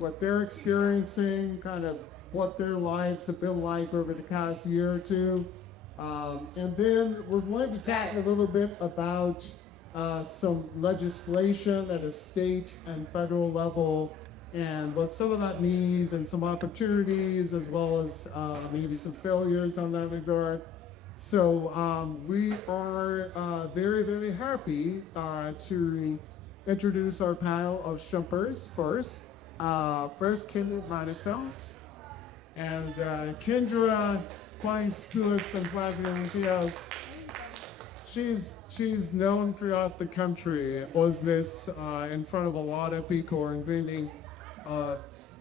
what they're experiencing, kind of what their lives have been like over the past year or two. And then we're going to talk a little bit about some legislation at a state and federal level and what some of that means and some opportunities as well as maybe some failures on that regard. So we are very, very happy to introduce our panel of shrimpers first. First, Kindra Arnesen and Kindra finds Kulik and Flavian. She's known throughout the country. Was this in front of a lot of people, including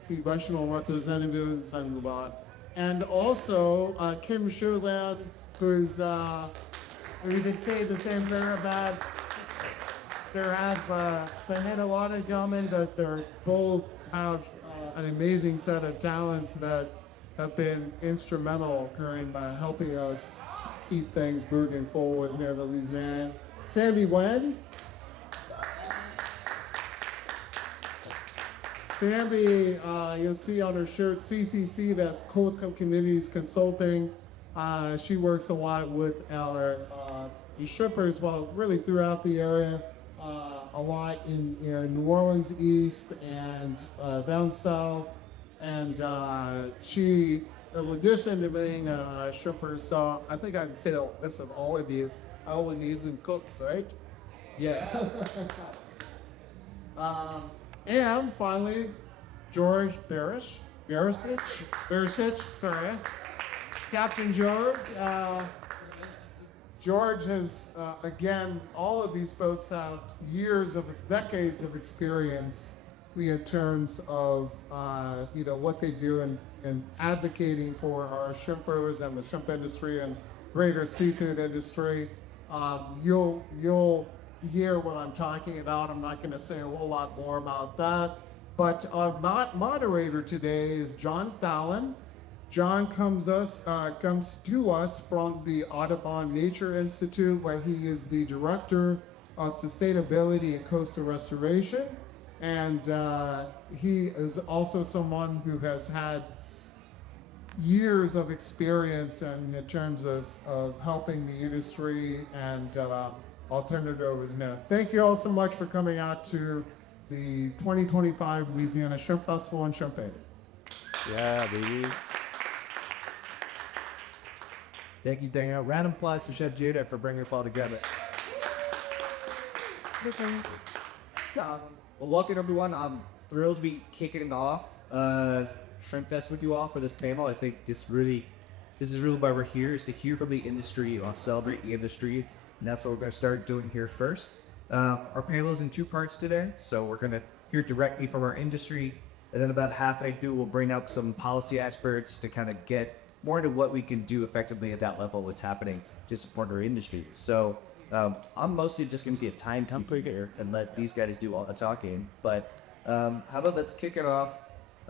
congressional representatives and a lot. And also Kim Chauvin, who's we could say the same thing about. There have been a lot of gentlemen, but they're both have an amazing set of talents that have been instrumental in helping us keep things moving forward here in Louisiana. Sandy Nguyen. Sandy, you'll see on her shirt CCC, that's Cold Communities Consulting. She works a lot with our shrimpers, well, really throughout the area. A lot in New Orleans East and down south, and she, in addition to being a shrimper, so I think I can say this of all of you, I only use and cooks, right? Yeah. And finally, George Barisich, sorry, Captain George. George has, again, all of these folks have decades of experience in terms of, what they do in advocating for our shrimpers and the shrimp industry and greater seafood industry. You'll hear what I'm talking about. I'm not going to say a whole lot more about that. But our moderator today is John Fallon. John comes to us from the Audubon Nature Institute, where he is the Director of Sustainability and Coastal Restoration. And he is also someone who has had years of experience in terms of helping the industry, and I'll turn it over to him. Thank you all so much for coming out to the 2025 Louisiana Shrimp Festival and Shrimp Aid. Yeah, baby. Thank you, Daniel. Round of applause for Chef Judah for bringing us all together. Well, welcome everyone. I'm thrilled to be kicking off Shrimp Fest with you all for this panel. I think this is really why we're here, is to hear from the industry, celebrate the industry, and that's what we're going to start doing here first. Our panel is in two parts today, so we're going to hear directly from our industry, and then about halfway through we'll bring out some policy experts to kind of get more into what we can do effectively at that level, what's happening to support our industry. So I'm mostly just going to be a time completer and let these guys do all the talking. But how about let's kick it off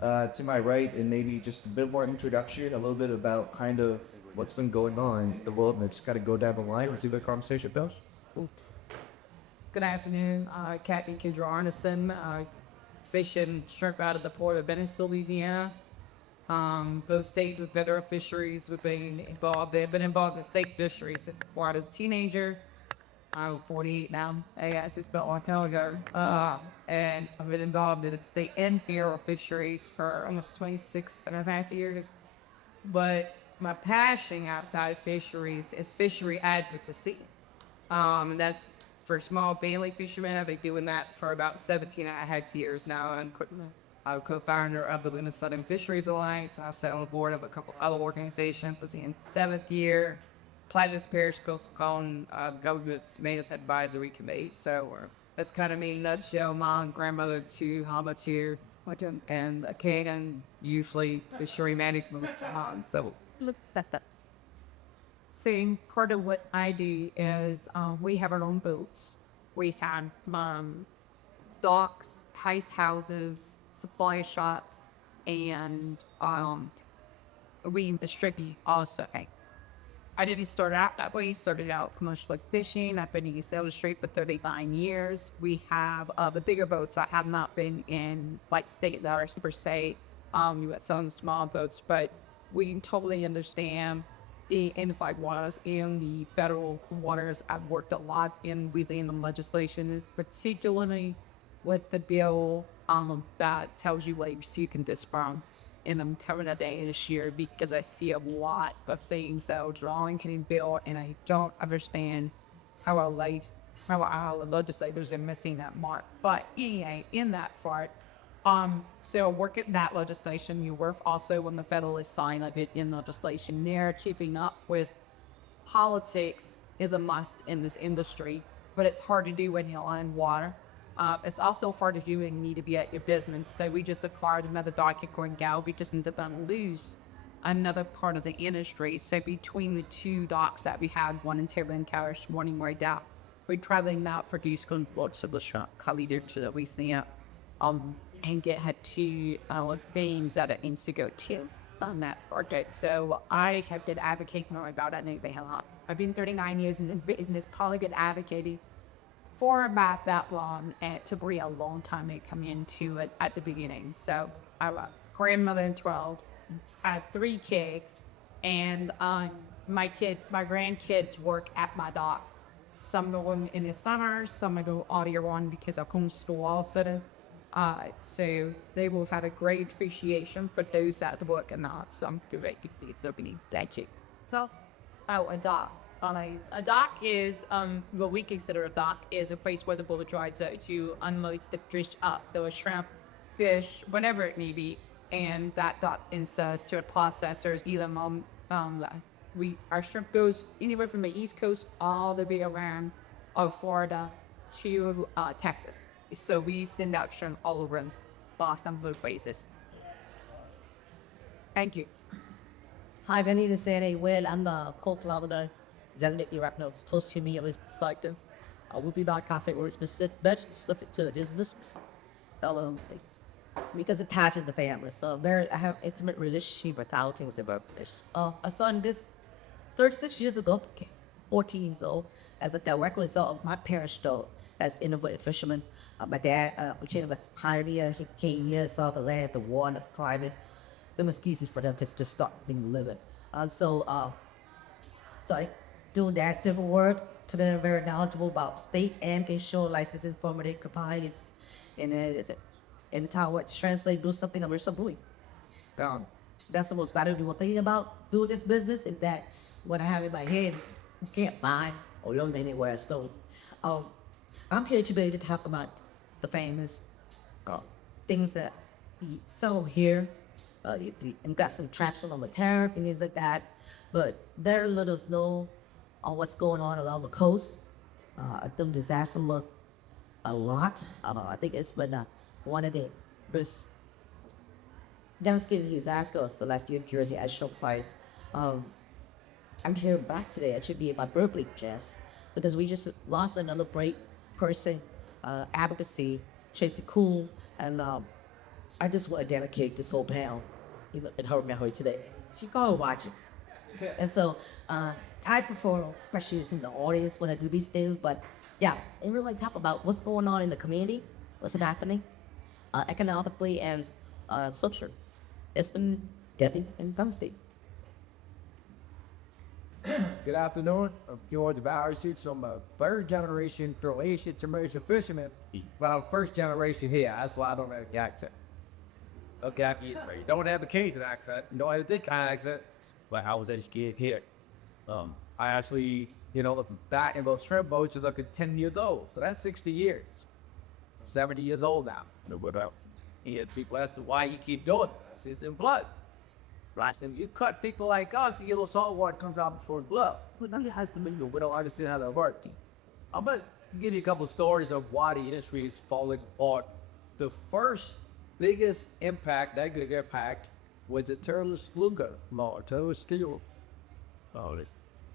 to my right, and maybe just a bit more introduction, a little bit about kind of what's been going on in the world, and just kind of go down the line and see where the conversation goes. Good afternoon, Captain Kindra Arnesen, fish and shrimp out of the port of Bonnet, Louisiana. Both state and federal fisheries have been involved. They've been involved in state fisheries since before I was a teenager. I'm 48 now. I guess it's been a long time ago. And I've been involved in the state and federal fisheries for almost 26 and a half years. But my passion outside of fisheries is fishery advocacy. And that's for small Bailey fishermen. I've been doing that for about 17 and a half years now. And I'm co-founder of the Minnesota Fisheries Alliance. I sat on the board of a couple other organizations. Was in 7th year. Parish Coastal Colony Government's Maintenance Advisory Committee. So that's kind of me in a nutshell. Mom, grandmother to Hamatier, and a king, and usually fishery management was on. So look, that's that. Same part of what I do is we have our own boats. We have docks, ice houses, supply shops, and we distribute also. I didn't start out that way. Started out commercial fishing. I've been in East Elder Street for 39 years. We have the bigger boats. I have not been in like state waters per se. We got some small boats, but we totally understand the inside waters and the federal waters. I've worked a lot in Louisiana legislation, particularly with the bill that tells you where you can fish from. And I'm telling that day this year because I see a lot of things that are drawing can bill, and I don't understand how our legislators are missing that mark. But anyway, in that part, so work at that legislation. You work also on the federal side of it in legislation. There, keeping up with politics is a must in this industry, but it's hard to do when you're on water. It's also hard to do when you need to be at your business. So we just acquired another dock at Gal because we didn't lose another part of the industry. So between the two docks that we had, one in Terrebonne, Parish, one in Margee, we're traveling now produce lots of the shop, Calidar to Louisiana, and get had two beams that it needs to go to on that project. So I have been advocating more about that. I've been 39 years in this business, probably been advocating for about that long, and it took me a long time to come into it at the beginning. So I'm a grandmother in 12. I have 3 kids, and my grandkids work at my dock. Some go in the summer, some I go all year round because I come to all city. So they will have a great appreciation for those that work and not some great people. Thank you. So, a dock. A dock is what we consider a dock is a place where the boat drives out to unload the fish up, the shrimp, fish, whatever it may be, and that dock inserts to a processor. Either our shrimp goes anywhere from the East Coast all the way around Florida to Texas. So we send out shrimp all over Boston, both places. Thank you. Hi, my name is Nguyen. I'm the co-founder. Executive director of social media sector. We'll be back cafe where it's specific to business, things. Because it touches the family. So I have intimate relationship with how things about fish. I started this 36 years ago, 14 years old, as a direct result of my parents' though, as innovative fishermen. My dad became a pioneer. He came here, saw the land, the water, the climate, the excuses for them to start being living. And so started doing that civil work to them, very knowledgeable about state and shore license informative compliance, and the time what to translate, do something that we're so doing. That's the most valuable thing about doing this business is that what I have in my head is you can't buy or learn anywhere. So I'm here today to talk about the famous things that we sell here. And got some traction on the tariff and things like that, but they're let us know on what's going on along the coast. I think disaster look a lot. I think it's been one of the best devastating disaster for last year in Jersey at Show Price. I'm here back today. I should be at my birthday, Jess, because we just lost another great person, advocacy, Tracy Cool, and I just want to dedicate this whole panel in her memory today. She called watching. And so I prefer questions in the audience when I do these things, but yeah, I really talk about what's going on in the community, what's happening economically and socially. It's been Debbie and Gunsty. Good afternoon. I'm George Barisich. I'm a third generation Croatian commercial fisherman, but I'm first generation here. That's why I don't have the accent. Okay, you don't have the Cajun accent. You don't have the kind of accent. But I was educated here. I actually, back in those shrimp boats is like 10 years old. So that's 60 years. I'm 70 years old now. And people ask me why you keep doing it. It's in blood. I said, you cut people like us, the yellow salt water comes out before blood. But none of it has to be, we don't understand how that works. I'm going to give you a couple stories of why the industry is falling apart. The first biggest impact, negative impact, was the turtless luger law, turtless steel.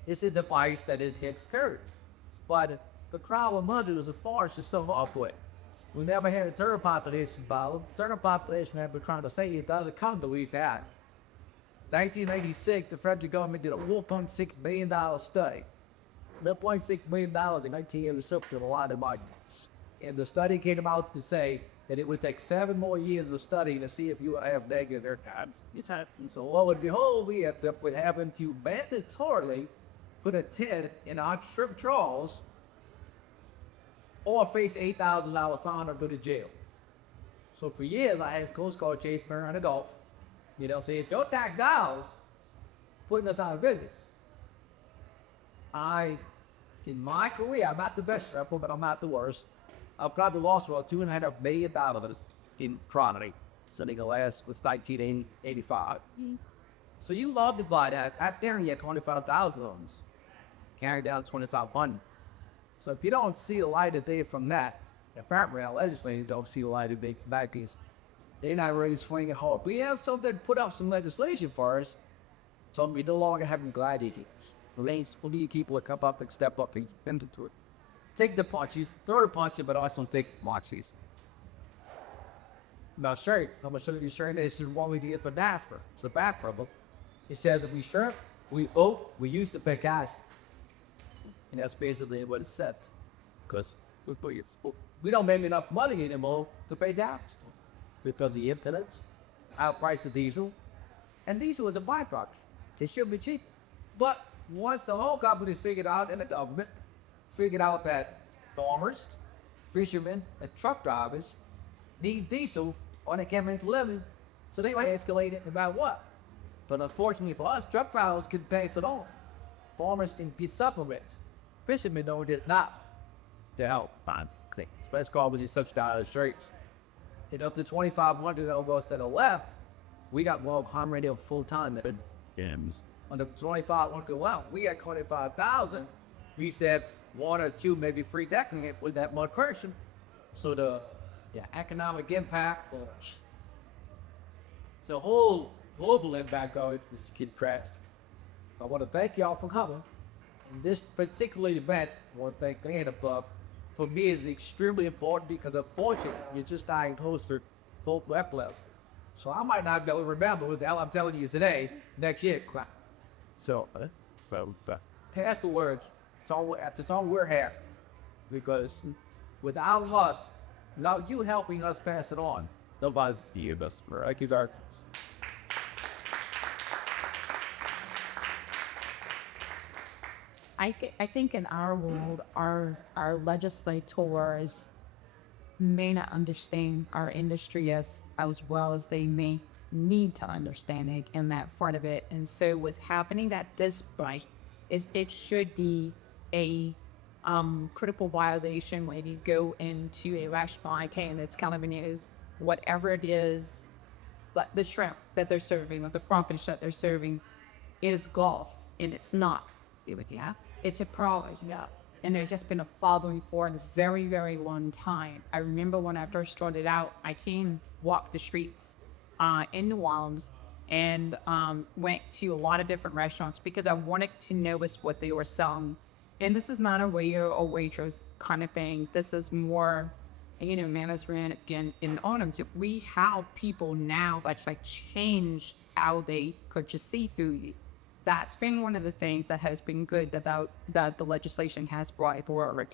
It's a device that it hits current. But the problem of it was a forest is so awkward. We never had a turtle population problem. Turtle population have been trying to say it doesn't come to Louisiana. 1986, the federal government did a $1.6 billion study. $1.6 billion in 1986 is a lot of money. And the study came out to say that it would take 7 more years of study to see if you would have negative air times. So lo and behold, we ended up with having to mandatorily put a 10 in our shrimp trawls or face $8,000 fine or go to jail. So for years, I had Coast Guard chase me around the Gulf. You know, say, it's your tax dollars putting us out of business. In my career, I'm not the best shrimper, but I'm not the worst. I've probably lost about $2.5 million in quantity since the last was 1985. So you multiply that. Out there, you had 25,000 of them. Carry down 2,500. So if you don't see the light of day from that, apparently our legislators don't see the light of day from that because they're not really swinging hard. We have something to put up some legislation for us, so we no longer have gladiators. We need people to come up and step up and get into it. Take the punches, throw the punches, but also take the punches. Now, shrimp, I'm going to show you shrimp. This is what we did for NAFTA. It's a back rubber. It says that we shrimp, we oat, we used to pay cash. And that's basically what it said. Because we don't make enough money anymore to pay tax. Because of the internet, our price of diesel, and diesel is a byproduct. It should be cheap. But once the whole companies figured out, and the government figured out that farmers, fishermen, and truck drivers need diesel or they can't make a living, so they escalated no matter what. But unfortunately for us, truck drivers couldn't pass it on. Farmers can get supplements. Fishermen though did not to help find things. Especially called with these subsidized rates. And up to 2,500 of us that are left, we got more home radio full time. On the 2,500 out, we got 25,000. We used to have 1 or 2, maybe 3 decking it with that one person. So the economic impact, the whole global impact of it is compressed. I want to thank y'all for coming. And this particular event, I want to thank Dan above. For me, is extremely important because unfortunately, you're just dying closer to epilepsy. So I might not be able to remember what the hell I'm telling you today, next year. So, pass the words. It's all we're having. Because without us, without you helping us pass it on, nobody's here, that's right. I think in our world, our legislators may not understand our industry as well as they may need to understand it in that part of it. And so what's happening at this point is it should be a critical violation when you go into a restaurant and it's kind of whatever it is, but the shrimp that they're serving or the crawfish that they're serving is golf, and it's not. Yeah, it's a problem. Yeah, and there's just been a following for a very, very long time. I remember when I first started out, I came walk the streets in New Orleans and went to a lot of different restaurants because I wanted to notice what they were selling. And this is not a waiter or waitress kind of thing. This is more, management again in autumns. We have people now that change how they purchase seafood. That's been one of the things that has been good about that the legislation has brought forward.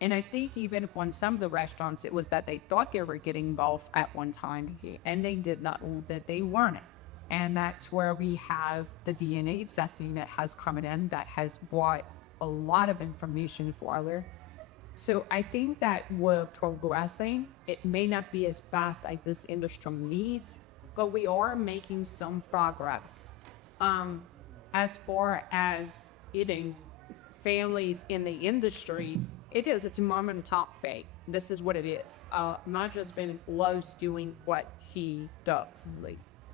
And I think even on some of the restaurants, it was that they thought they were getting involved at one time, and they did not know that they weren't. And that's where we have the DNA testing that has come in that has brought a lot of information forward. So I think that we're progressing. It may not be as fast as this industry needs, but we are making some progress. As far as eating families in the industry, it's a mom and pop thing. This is what it is. My husband loves doing what he does.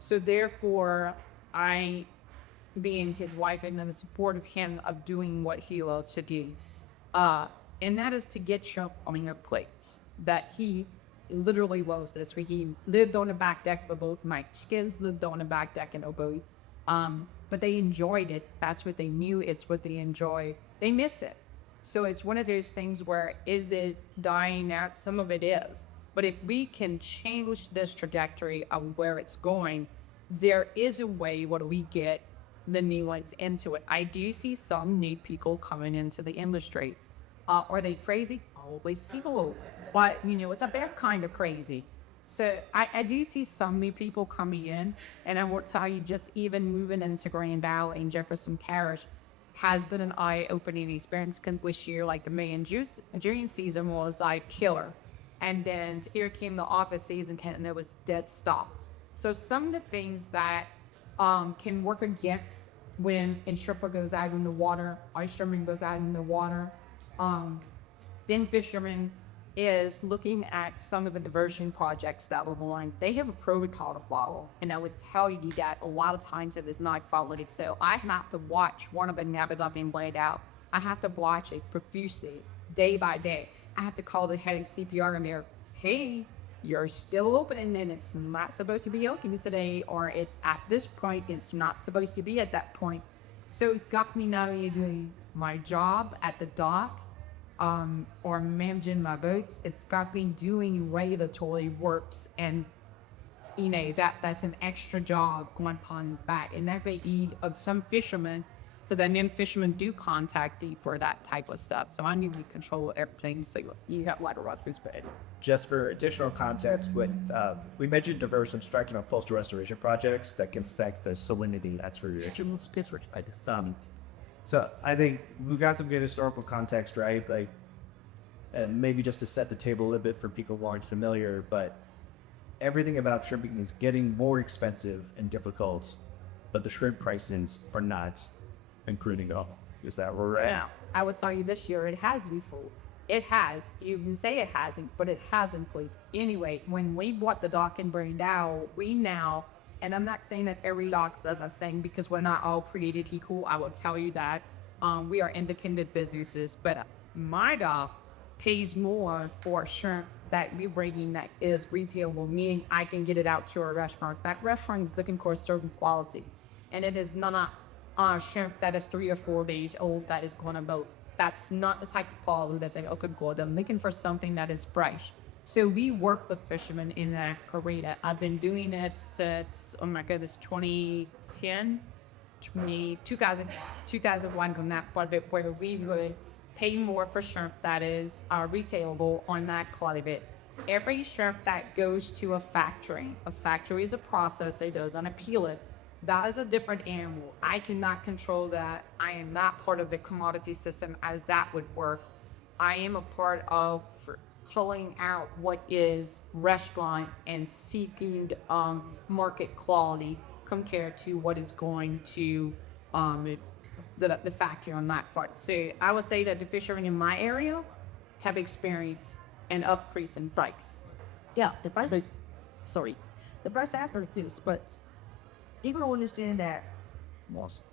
So therefore, I, being his wife and in the support of him of doing what he loves to do, and that is to get shrimp on your plates. That he literally loves this. He lived on the back deck, but both my kids lived on the back deck in Oboe. But they enjoyed it. That's what they knew. It's what they enjoy. They miss it. So it's one of those things where, is it dying out? Some of it is. But if we can change this trajectory of where it's going, there is a way where we get the new ones into it. I do see some new people coming into the industry. Are they crazy? Probably so, but it's a bad kind of crazy. So I do see some new people coming in, and I will tell you, just even moving into Grand Valley and Jefferson Parish has been an eye-opening experience, because this year, like the May and June season was like killer. And then here came the office season, and there was dead stop. So some of the things that can work against when a stripper goes out in the water, oysterman goes out in the water, then fishermen is looking at some of the diversion projects that were going. They have a protocol to follow, and I would tell you that a lot of times it is not followed. So I have to watch one of the navigants being laid out. I have to watch it profusely, day by day. I have to call the head of CPR and they're, hey, you're still open and it's not supposed to be open today, or it's at this point, it's not supposed to be at that point. So it's got me not only doing my job at the dock, or managing my boats, it's got me doing regulatory works, and that's an extra job going on back, and that may be of some fishermen, because I mean fishermen do contact me for that type of stuff, so I need to control everything, so you have like a rough bed. Just for additional context, when we mentioned diversions striking on coastal restoration projects that can affect the salinity, that's for your by the sun. So I think we've got some good historical context, right? Like, and maybe just to set the table a little bit for people who aren't familiar, but everything about shrimping is getting more expensive and difficult, but the shrimp prices are not improving at all. Is that right? Now, I would tell you this year it has default. It has. You can say it hasn't, but it hasn't, please. Anyway, when we bought the dock in Brandao, we now, and I'm not saying that every dock does a thing, because we're not all created equal. I will tell you that. We are independent businesses, but my dock pays more for shrimp that we're bringing that is retailable, meaning I can get it out to a restaurant. That restaurant is looking for a certain quality, and it is not a shrimp that is 3 or 4 days old that is going to boat. That's not the type of quality that they could go. I'm looking for something that is fresh. So we work with fishermen in that Carré. I've been doing it since, oh my goodness, 2010, 2001 on that part of it, where we would pay more for shrimp that is retailable on that part of it. Every shrimp that goes to a factory is a processor, doesn't appeal it. That is a different animal. I cannot control that. I am not part of the commodity system as that would work. I am a part of pulling out what is restaurant and seafood market quality compared to what is going to the factory on that part. So I would say that the fishermen in my area have experienced an increase in price. Yeah, the price has reduced, but people don't understand that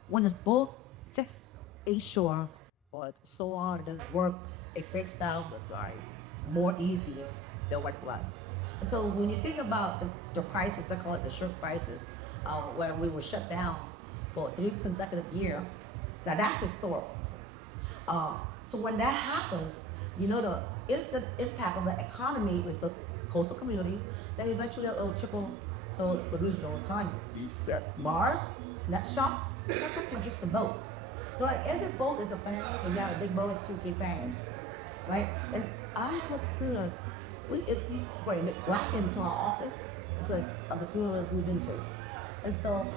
when the boat sets ashore or so on, it doesn't work, it breaks down, but more easier than what it was. So when you think about the prices, I call it the shrimp prices, where we were shut down for 3 consecutive years, now that's historical. So when that happens, the instant impact on the economy is the coastal communities, then eventually it'll trickle so the producers over time. Bars, net shops, that's up just a boat. So like every boat is a family, and now a big boat is 2 big family, right? And I have experience, these bring black into our office because of the funerals we've been to. And so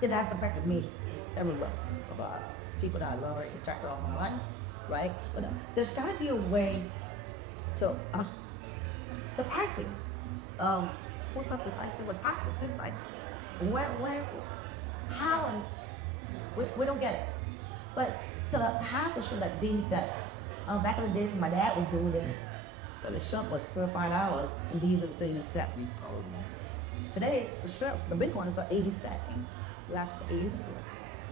it has affected me everywhere, about people that I love and protect all my life, right? But there's got to be a way to, the pricing. What's up the pricing? What price is good, right? Where, how, and we don't get it. But to have the shrimp like Dean said, back in the days when my dad was doing it, the shrimp was $4 or $5, and diesel was saying $7. Today, the shrimp, the big ones are 80 cents. Last 80%.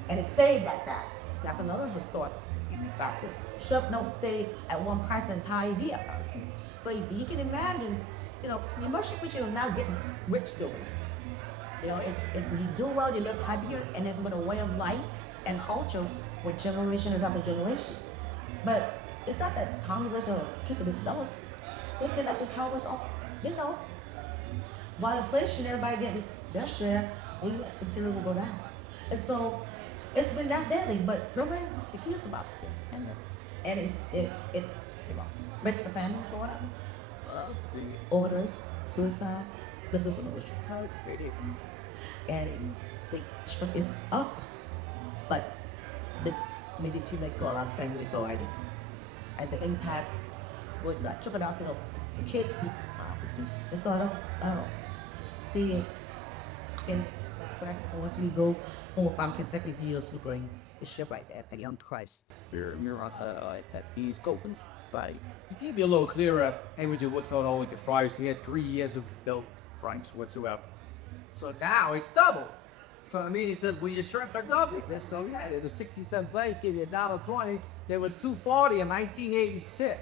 And it stayed like that. That's another historic factor. Shrimp don't stay at one price the entire year. So if you can imagine, commercial fishing is now getting rich doing this. If you do well, you live happier, and it's been a way of life and culture for generations after generation. But it's not that Congress or people that don't. They've been up with Congress all, while inflation, everybody getting desperate, we continue to go down. And so it's been that deadly, but nobody hears about it. And it makes the family go up. Overdose, suicide, this is an issue. And it's up, but maybe too late for a lot of families already. And the impact was not trickle down to the kids. And so I don't see it in once we go 4 or 5 consecutive years, we bring the ship like that, the young Christ. You're on these Goldens, but To give you a little clearer image of what's going on with the fries, we had 3 years of no fries whatsoever. So now it's double. So I mean, he said, well, your shrimp are double. So yeah, they're the 60-cent plate, give you $1.20. They were $2.40 in 1986.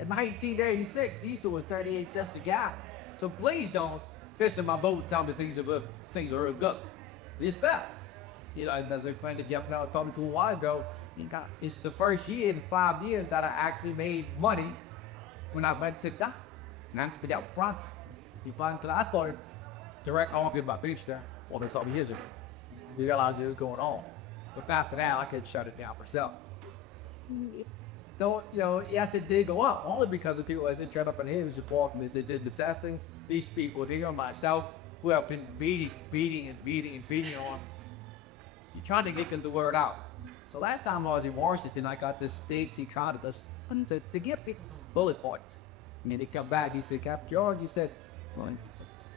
In 1986, diesel was 38 cents a gallon. So please don't fish in my boat and tell me things are real good. It's bad. You know, as I kind of jumped out talking to a while ago, it's the first year in 5 years that I actually made money when I went to dock. And I'm spit out front. You find till I started direct arguing about fish there all some years ago. You realize it was going on. But after that, I could shut it down myself. Don't, you know, yes, it did go up, only because the people as it turned up in here was important. They did the testing. These people, they are myself, who have been beating on. You're trying to get the word out. So last time I was in Washington, I got this state economist to give people bullet points. And then he come back, he said, Capt. George, he said, well,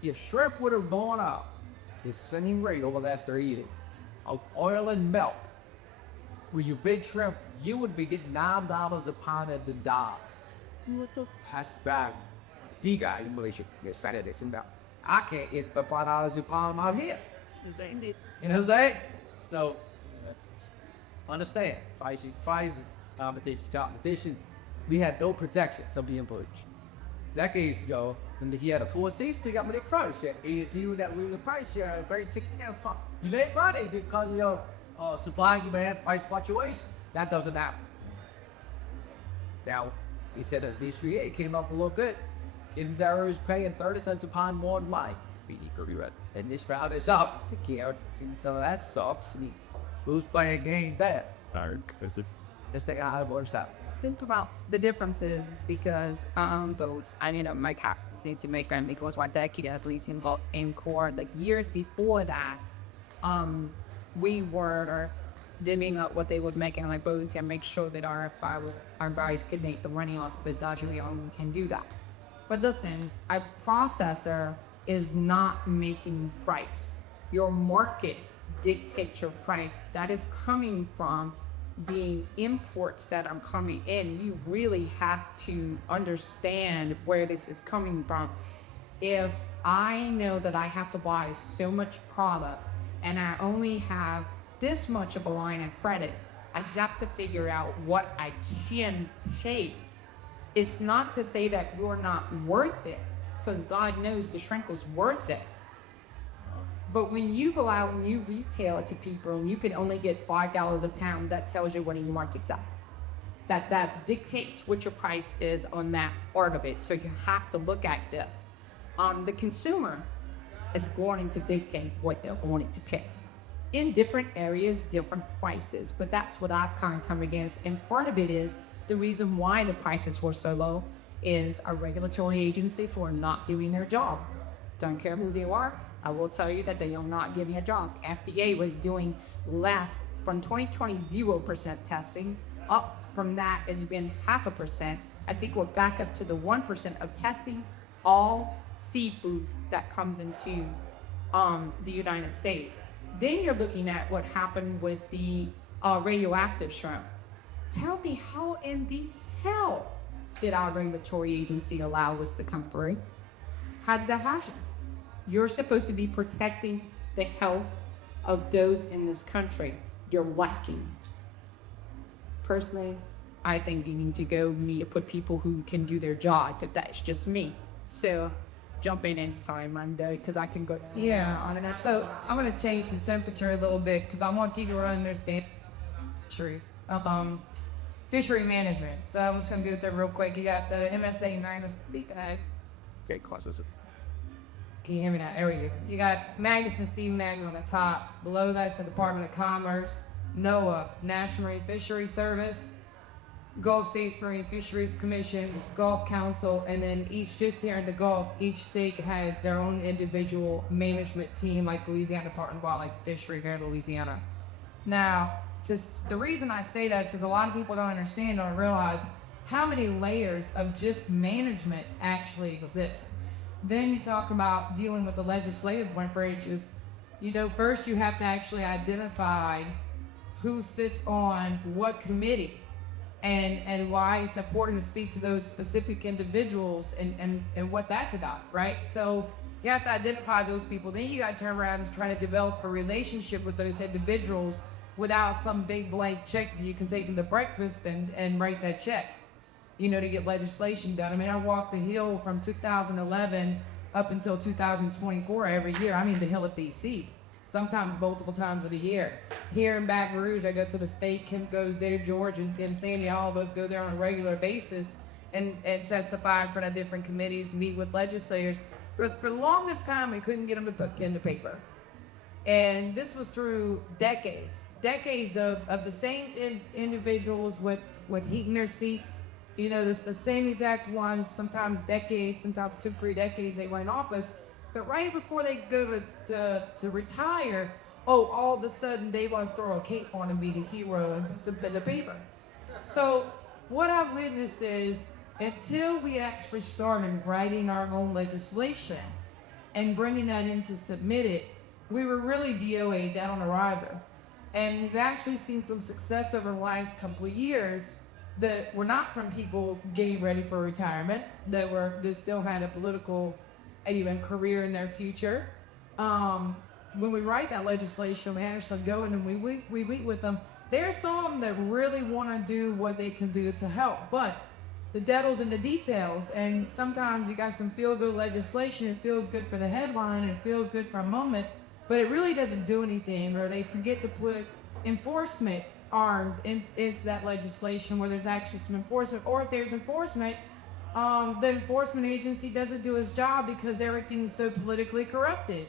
if shrimp would have gone up the same rate over the last 30 years of oil and milk, with your big shrimp, you would be getting $9 a pound at the dock. That's bad. The guy in Malaysia decided this and that. I can't get the $5 a pound out here. You know what I'm saying? So, understand, competition, we had no protections of the importage. Decades ago, when he had a 4 seats, they got me the price. It is you that we the price share, very significant. You make money because of your supply and demand price fluctuation. That doesn't happen. Now, he said that this year it came up a little bit. Inzara is paying 30 cents a pound more than mine. And this round is up. So that sucks. Who's playing game that? Let's take a high board out. Think about the differences because boats, I know my captains need to make them because what that kid has leads in core. Like years before that, we were dimming up what they would make on like boats and make sure that our guys could make the running off, but Dodge we only can do that. But listen, a processor is not making price. Your market dictates your price. That is coming from the imports that are coming in. You really have to understand where this is coming from. If I know that I have to buy so much product and I only have this much of a line of credit, I have to figure out what I can shape. It's not to say that you're not worth it, because God knows the shrimp was worth it. But when you go out and you retail it to people and you can only get $5 a pound, that tells you what your market's at. That dictates what your price is on that part of it. So you have to look at this. The consumer is going to dictate what they're going to pay. In different areas, different prices, but that's what I've kind of come against. And part of it is the reason why the prices were so low is a regulatory agency for not doing their job. Don't care who they are. I will tell you that they are not giving a job. FDA was doing less from 2020, 0% testing. Up from that has been 0.5%. I think we're back up to the 1% of testing all seafood that comes into the United States. Then you're looking at what happened with the radioactive shrimp. Tell me how in the hell did our regulatory agency allow us to come through? How did that happen? You're supposed to be protecting the health of those in this country. You're lacking. Personally, I think you need to go put people who can do their job, but that's just me. So jump in anytime, Monday, because I can go. Yeah, so I'm going to change the temperature a little bit because I want people to understand the truth. Fishery management. So I'm just going to go through real quick. You got the MSA 9. Okay, classes. Can you hear me now? There we go. You got Magnuson, Steve Magnuson on the top. Below that's the Department of Commerce, NOAA, National Marine Fisheries Service, Gulf States Marine Fisheries Commission, Gulf Council, and then just here in the Gulf, each state has their own individual management team, like Louisiana Department of Wildlife Fishery here in Louisiana. Now, the reason I say that is because a lot of people don't understand or realize how many layers of just management actually exist. Then you talk about dealing with the legislative branches. First you have to actually identify who sits on what committee and why it's important to speak to those specific individuals and what that's about, right? So you have to identify those people. Then you got to turn around and try to develop a relationship with those individuals without some big blank check that you can take them to breakfast and write that check, to get legislation done. I mean, I walked the Hill from 2011 up until 2024 every year. I mean, the Hill at DC, sometimes multiple times of the year. Here in Baton Rouge, I go to the state, Kim goes there, George and Sandy, all of us go there on a regular basis and testify in front of different committees, meet with legislators. For the longest time, we couldn't get them to put pen to paper. And this was through decades of the same individuals with heat in their seats, the same exact ones, sometimes decades, sometimes 2-3 decades they were in office. But right before they go to retire, all of a sudden they want to throw a cape on and be the hero and put some pen to paper. So what I've witnessed is, until we actually started writing our own legislation and bringing that in to submit it, we were really DOA, dead on arrival. And we've actually seen some success over the last couple of years that were not from people getting ready for retirement, that still had a political even career in their future. When we write that legislation, we actually go in and we meet with them. There's some of them that really want to do what they can do to help, but the devil's in the details. And sometimes you got some feel-good legislation, it feels good for the headline, it feels good for a moment, but it really doesn't do anything, or they forget to put enforcement arms into that legislation where there's actually some enforcement, or if there's enforcement, the enforcement agency doesn't do its job because everything's so politically corrupted,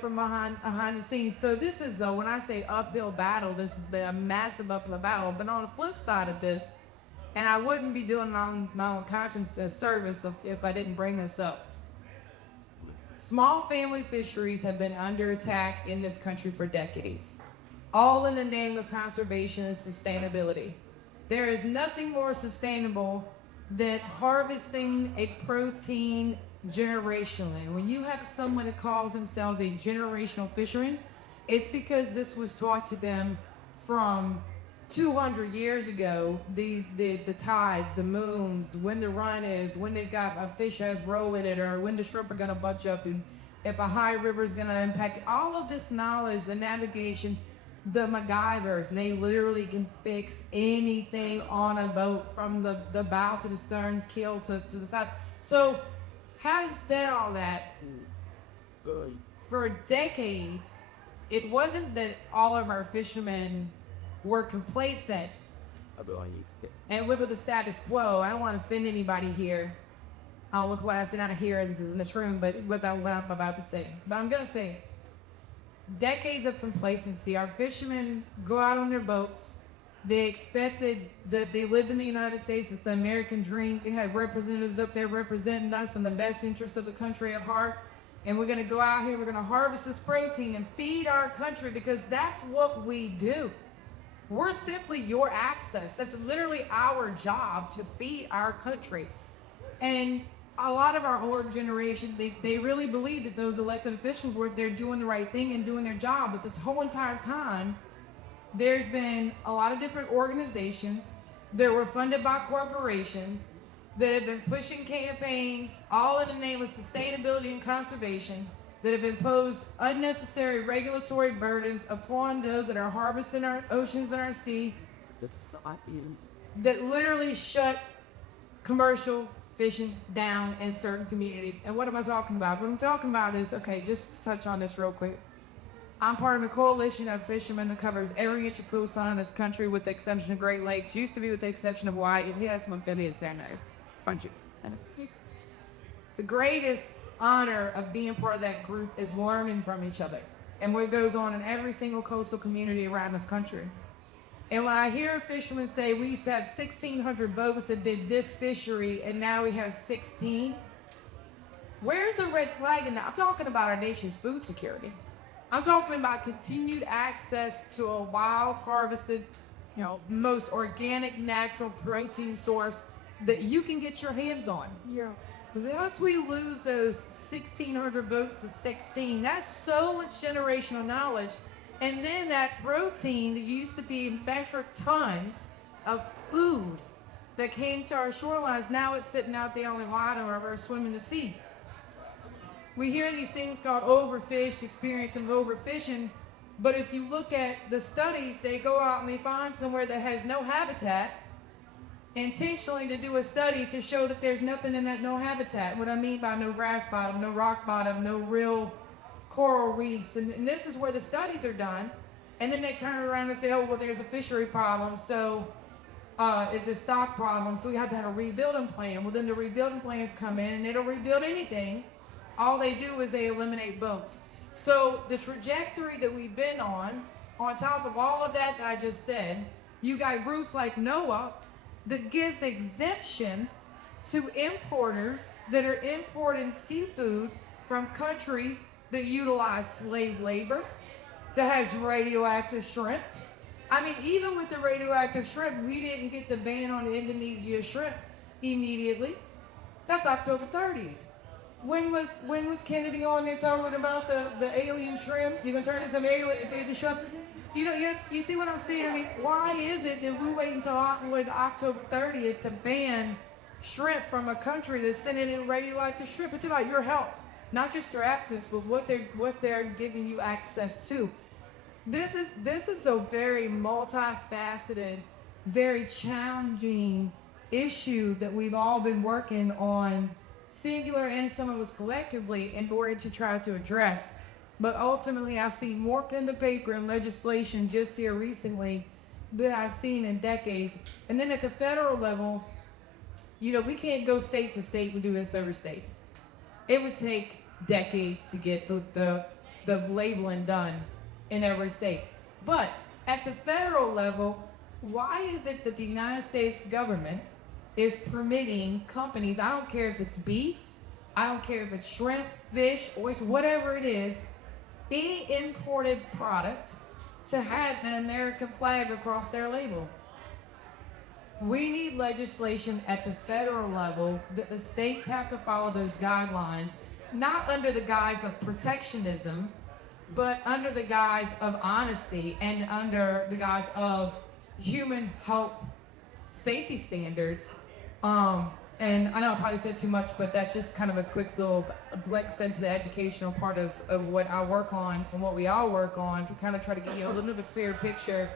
from behind the scenes. So this is, when I say uphill battle, this has been a massive uphill battle. But on the flip side of this, and I wouldn't be doing my own conscience service if I didn't bring this up. Small family fisheries have been under attack in this country for decades, all in the name of conservation and sustainability. There is nothing more sustainable than harvesting a protein generationally. When you have someone that calls themselves a generational fisherman, it's because this was taught to them from 200 years ago. The tides, the moons, when the run is, when they got a fish has roe in it, or when the shrimp are gonna bunch up, and if a high river is gonna impact it. All of this knowledge, the navigation, the MacGyvers, they literally can fix anything on a boat, from the bow to the stern, keel to the sides. So having said all that, for decades, it wasn't that all of our fishermen were complacent and live with the status quo. I don't want to offend anybody here. I'll look what I said out of here, this is in this room, but what I'm about to say. But I'm gonna say it. Decades of complacency. Our fishermen go out on their boats. They expected that they lived in the United States. It's the American dream. We had representatives up there representing us in the best interest of the country at heart. And we're going to go out here, we're going to harvest this protein and feed our country, because that's what we do. We're simply your access. That's literally our job, to feed our country. And a lot of our older generation, they really believe that those elected officials were there doing the right thing and doing their job. But this whole entire time, there's been a lot of different organizations that were funded by corporations that have been pushing campaigns, all in the name of sustainability and conservation, that have imposed unnecessary regulatory burdens upon those that are harvesting our oceans and our sea, that literally shut commercial fishing down in certain communities. And what am I talking about? What I'm talking about is, okay, just to touch on this real quick. I'm part of a coalition of fishermen that covers every inch of coastline in this country, with the exception of Great Lakes. Used to be with the exception of Hawaii. He has some affiliates there now. Aren't you? The greatest honor of being part of that group is learning from each other and what goes on in every single coastal community around this country. And when I hear fishermen say we used to have 1,600 boats that did this fishery and now we have 16, where's the red flag in that? I'm talking about our nation's food security. I'm talking about continued access to a wild, harvested, most organic, natural protein source that you can get your hands on. Yeah. Once we lose those 1,600 boats to 16, that's so much generational knowledge. And then that protein that used to be metric tons of food that came to our shorelines, now it's sitting out there on the water or swimming the sea. We hear these things called overfished, experiencing overfishing, but if you look at the studies, they go out and they find somewhere that has no habitat, intentionally to do a study to show that there's nothing in that no habitat. What I mean by no grass bottom, no rock bottom, no real coral reefs, and this is where the studies are done, and then they turn around and say, oh, well, there's a fishery problem, so it's a stock problem, so we have to have a rebuilding plan. Well, then the rebuilding plans come in, and they don't rebuild anything. All they do is they eliminate boats. So the trajectory that we've been on top of all of that I just said, you got groups like NOAA that gives exemptions to importers that are importing seafood from countries that utilize slave labor, that has radioactive shrimp. I mean, even with the radioactive shrimp, we didn't get the ban on Indonesia shrimp immediately. That's October 30th. When was Kennedy on there talking about the alien shrimp? You gonna turn it to the alien if the shrimp? Yes, you see what I'm saying? I mean, why is it that we wait until October 30th to ban shrimp from a country that's sending in radioactive shrimp? It's about your health, not just your access, but what they're giving you access to. This is a very multifaceted, very challenging issue that we've all been working on, singular and some of us collectively, in order to try to address. But ultimately, I've seen more pen to paper and legislation just here recently than I've seen in decades. And then at the federal level, we can't go state to state and do this every state. It would take decades to get the labeling done in every state. But at the federal level, why is it that the United States government is permitting companies, I don't care if it's beef, I don't care if it's shrimp, fish, oyster, whatever it is, any imported product, to have an American flag across their label? We need legislation at the federal level that the states have to follow those guidelines, not under the guise of protectionism, but under the guise of honesty and under the guise of human health safety standards. And I know I probably said too much, but that's just kind of a quick little glimpse into the educational part of what I work on and what we all work on to kind of try to give you a little bit clearer picture.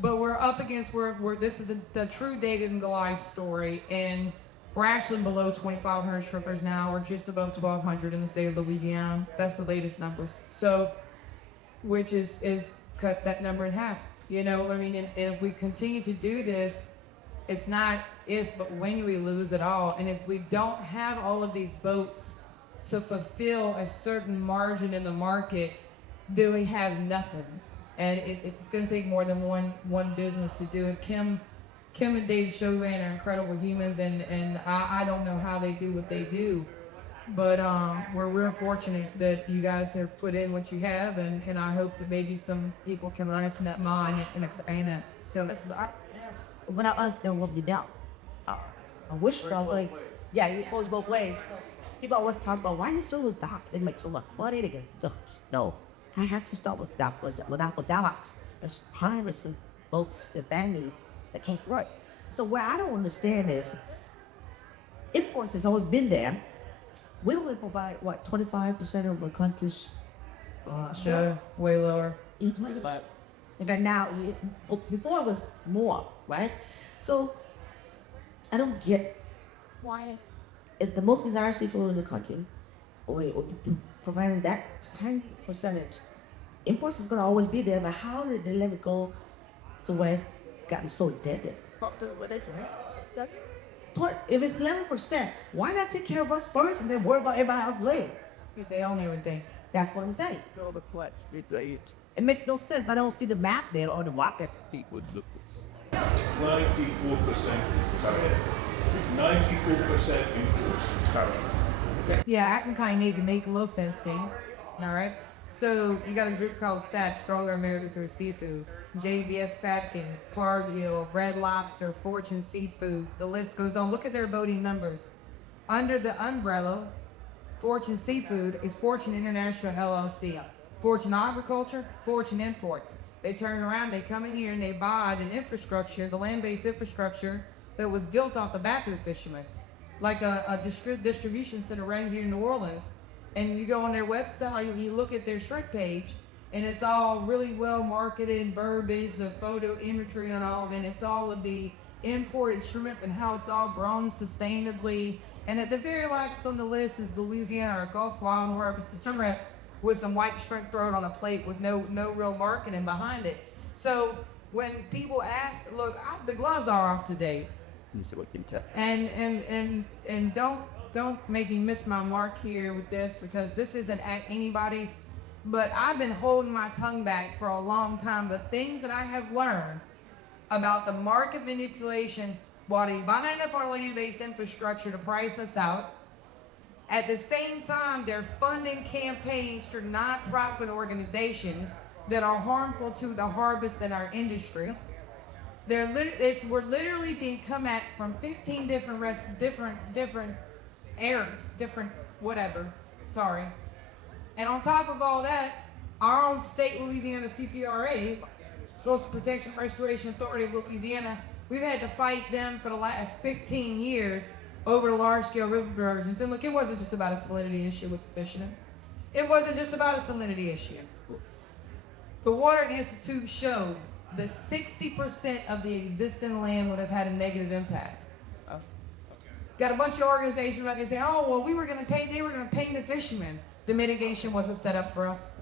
But we're up against where this is the true David and Goliath story, and we're actually below 2,500 shrimpers now. We're just above 1,200 in the state of Louisiana. That's the latest numbers. So, which is cut that number in half. And if we continue to do this, it's not if, but when we lose it all. And if we don't have all of these boats to fulfill a certain margin in the market, then we have nothing. And it's going to take more than one business to do it. Kim and Dave Chauvin are incredible humans, and I don't know how they do what they do. But we're real fortunate that you guys have put in what you have, and I hope that maybe some people can learn from that mind and expand it. So that's When I asked them what they done, I wish probably, yeah, it goes both ways. People always talk about why you so was dark. They make so much money. They get no. I have to start with that. Without the dollars, there's hundreds of folks and families that can't work. So what I don't understand is, imports has always been there. We only provide 25% of the country's no, way lower. And then now, before it was more, right? So I don't get why it's the most desired seafood in the country. Or providing that 10%. Imports is gonna always be there, but how did they let it go to where it's gotten so dead? if it's 11%, why not take care of us first and then worry about everybody else later? If they own everything. That's what I'm saying. Go the clutch. It makes no sense. I don't see the map there or the rocket. 94% current. 94% imports current. Yeah, I can kind of make a little sense to you. All right. So you got a group called SAP, Stronger America Through Seafood, JBS Patkin, Cargill, Red Lobster, Fortune Seafood. The list goes on. Look at their voting numbers. Under the umbrella, Fortune Seafood is Fortune International LLC. Fortune Agriculture, Fortune Imports. They turn around, they come in here and they buy the infrastructure, the land-based infrastructure that was built off the back of the fishermen. Like a distribution center right here in New Orleans. And you go on their website, you look at their shrimp page, and it's all really well marketed, verbiage, the photo imagery and all of it. And it's all of the imported shrimp and how it's all grown sustainably. And at the very last on the list is Louisiana or Gulf Wild harvested shrimp with some white shrimp thrown on a plate with no real marketing behind it. So when people ask, look, the gloves are off today. And don't make me miss my mark here with this, because this isn't at anybody, but I've been holding my tongue back for a long time. The things that I have learned about the market manipulation, while they buying up our land-based infrastructure to price us out, at the same time they're funding campaigns through non-profit organizations that are harmful to the harvest and our industry. We're literally being come at from 15 different areas, different whatever, sorry. And on top of all that, our own state, Louisiana CPRA, Coastal Protection Restoration Authority of Louisiana, we've had to fight them for the last 15 years over large-scale river diversions. And look, it wasn't just about a salinity issue with the fishermen. It wasn't just about a salinity issue. The Water Institute showed that 60% of the existing land would have had a negative impact. Got a bunch of organizations out there saying, oh, well, they were going to pay the fishermen. The mitigation wasn't set up for us.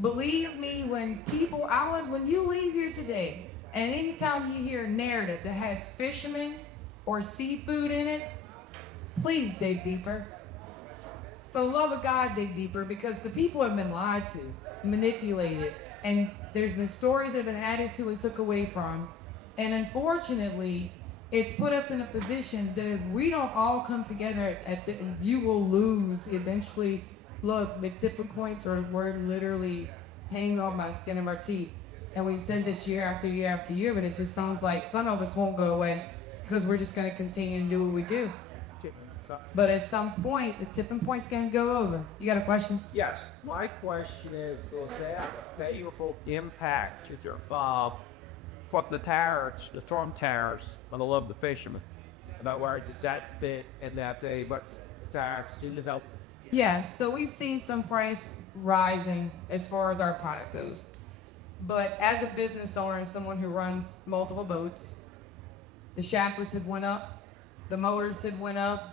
Believe me, when you leave here today, and anytime you hear a narrative that has fishermen or seafood in it, please dig deeper. For the love of God, dig deeper, because the people have been lied to, manipulated, and there's been stories that have been added to and took away from. And unfortunately, it's put us in a position that if we don't all come together, you will lose eventually. Look, the tipping points we're literally hanging on by the skin of our teeth. And we've said this year after year after year, but it just sounds like some of us won't go away because we're just going to continue to do what we do. But at some point, the tipping point's going to go over. You got a question? Yes. My question is that a favorable impact to their farm from the tariffs, the storm tariffs, on the love of the fishermen? In other words, is that bit and that day, but tariffs is out. Yes, so we've seen some price rising as far as our product goes. But as a business owner and someone who runs multiple boats, the shackles have went up, the motors have went up,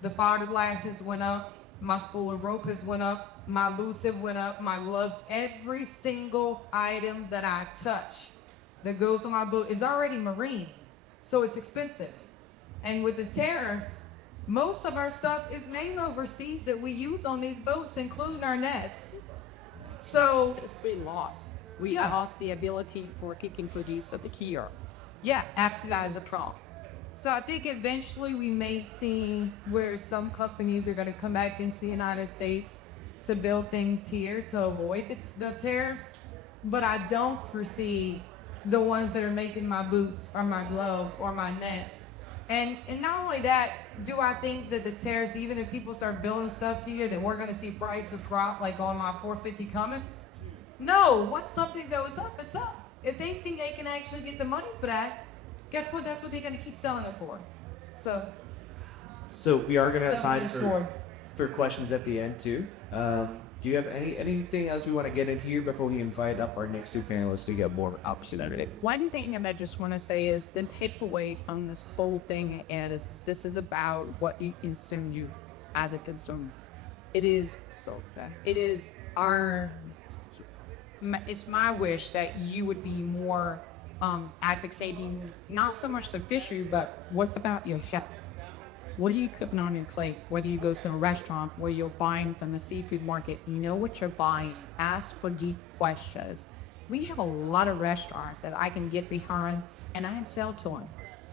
the fiberglasses went up, my spool of rope has went up, my boots have went up, my gloves, every single item that I touch that goes on my boat is already marine, so it's expensive. And with the tariffs, most of our stuff is made overseas that we use on these boats, including our nets. So It's been lost. We lost the ability for kicking for these of the here. yeah, That absolutely. is a problem. So I think eventually we may see where some companies are going to come back into the United States to build things here to avoid the tariffs. But I don't foresee the ones that are making my boots or my gloves or my nets. And not only that, do I think that the tariffs, even if people start building stuff here, that we're going to see prices drop like on my 450 Cummins? No, once something goes up, it's up. If they see they can actually get the money for that, guess what? That's what they're going to keep selling it for. So we are going to have time Double-edged sword. for questions at the end too. Do you have anything else we want to get in here before we invite up our next two panelists to get more opposite on it? One thing that I just want to say is the takeaway from this whole thing is this is about what you consume you as a consumer. It is it's my wish that you would be more advocating not so much the fishery, but what about your health? What are you cooking on your plate? Whether you go to a restaurant where you're buying from the seafood market, you know what you're buying. Ask for deep questions. We have a lot of restaurants that I can get behind, and I sell to them,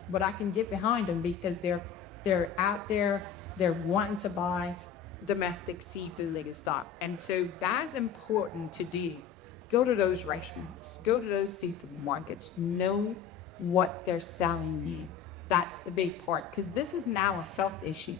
but I can get behind them because they're out there, they're wanting to buy domestic seafood and stock, and so that's important to do. Go to those restaurants, go to those seafood markets, know what they're selling you. That's the big part, because this is now a health issue.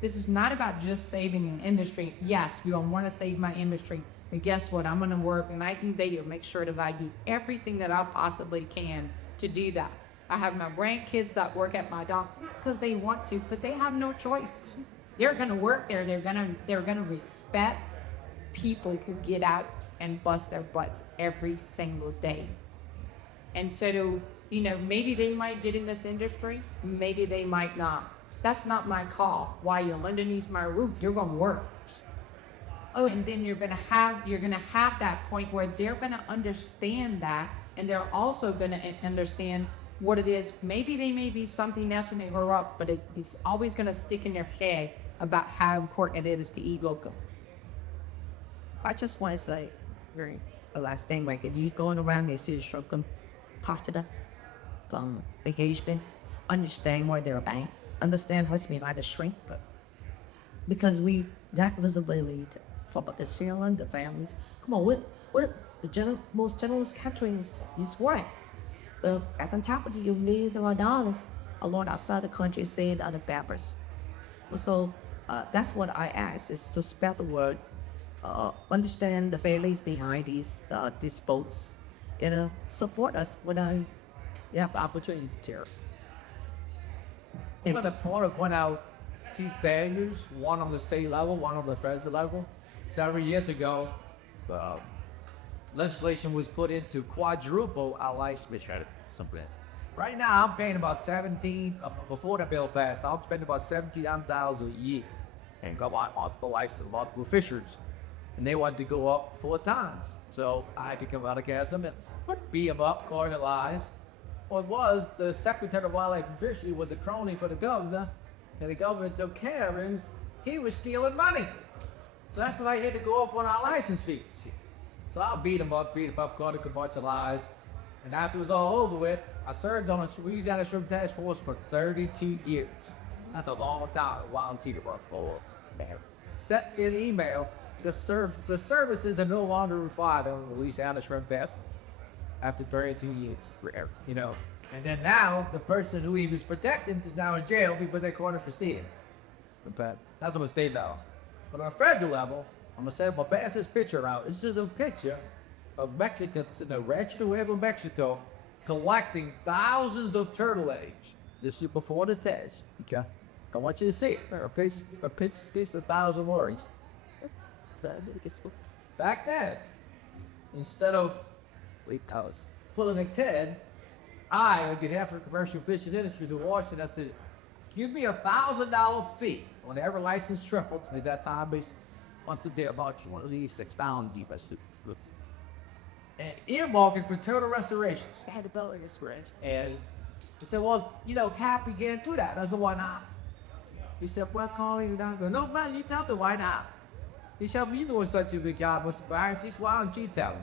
This is not about just saving an industry. Yes, you don't want to save my industry, but guess what? I'm going to work night and day to make sure that I do everything that I possibly can to do that. I have my grandkids that work at my dock because they want to, but they have no choice. They're going to work there. They're going to respect people who get out and bust their butts every single day. And so, you know, maybe they might get in this industry, maybe they might not. That's not my call. While you're underneath my roof, you're gonna work. Oh, and then you're gonna have that point where they're gonna understand that, and they're also gonna understand what it is. Maybe they may be something else when they grow up, but it's always gonna stick in their head about how important it is to eat local. I just want to say, the last thing, like if you're going around, they see the shrimp, talk to them, engagement, understand why they're about, understand what's behind the shrink, but because we lack visibility to talk about the ceiling, the families. Come on, what the most generous countries is what? As on top of you, millions of dollars along outside the country saying other babbers. So that's what I ask, is to spread the word, understand the families behind these boats, and support us when I have the opportunities to. I want to point out two failures, one on the state level, one on the federal level. Several years ago, legislation was put in to quadruple our license. Right now, I'm paying about 17. Before the bill passed, I'm spending about $17,000 a year, and got my multiple license, multiple fisheries, and they wanted to go up 4 times. So I had to come out of Gasm and beat them up, cardinalize. What was the Secretary of Wildlife and Fishery was the crony for the governor, and the governor took care of him. He was stealing money. So that's when I had to go up on our license fees. So I beat him up, called it commercialized. And after it was all over with, I served on a Louisiana Shrimp Task Force for 32 years. That's a long time to volunteer work for. Sent me an email. The services are no longer required on the Louisiana Shrimp Task after 32 years, you know. And then now, the person who he was protecting is now in jail because they caught him for stealing. That's on the state level. But on a federal level, I'm gonna say, I'm gonna pass this picture out. This is a picture of Mexicans in the Rancho Nuevo, Mexico, collecting thousands of turtle eggs. This is before the test, okay? I want you to see it. A picture speaks 1,000 words. Back then, instead of pulling a 10, I, on behalf of the commercial fishing industry to Washington, I said, give me $1,000 fee on every licensed triple. At that time, we wants to be about 6 pounds deep. And earmarking for turtle restorations. I had to build this ranch. And he said, well, you know, Cap, we can't do that. I said, why not? He said, well, calling you down. I go, no, man, you tell them why not. He said, well, you doing such a good job, Mr. Barisich. Why don't you tell him?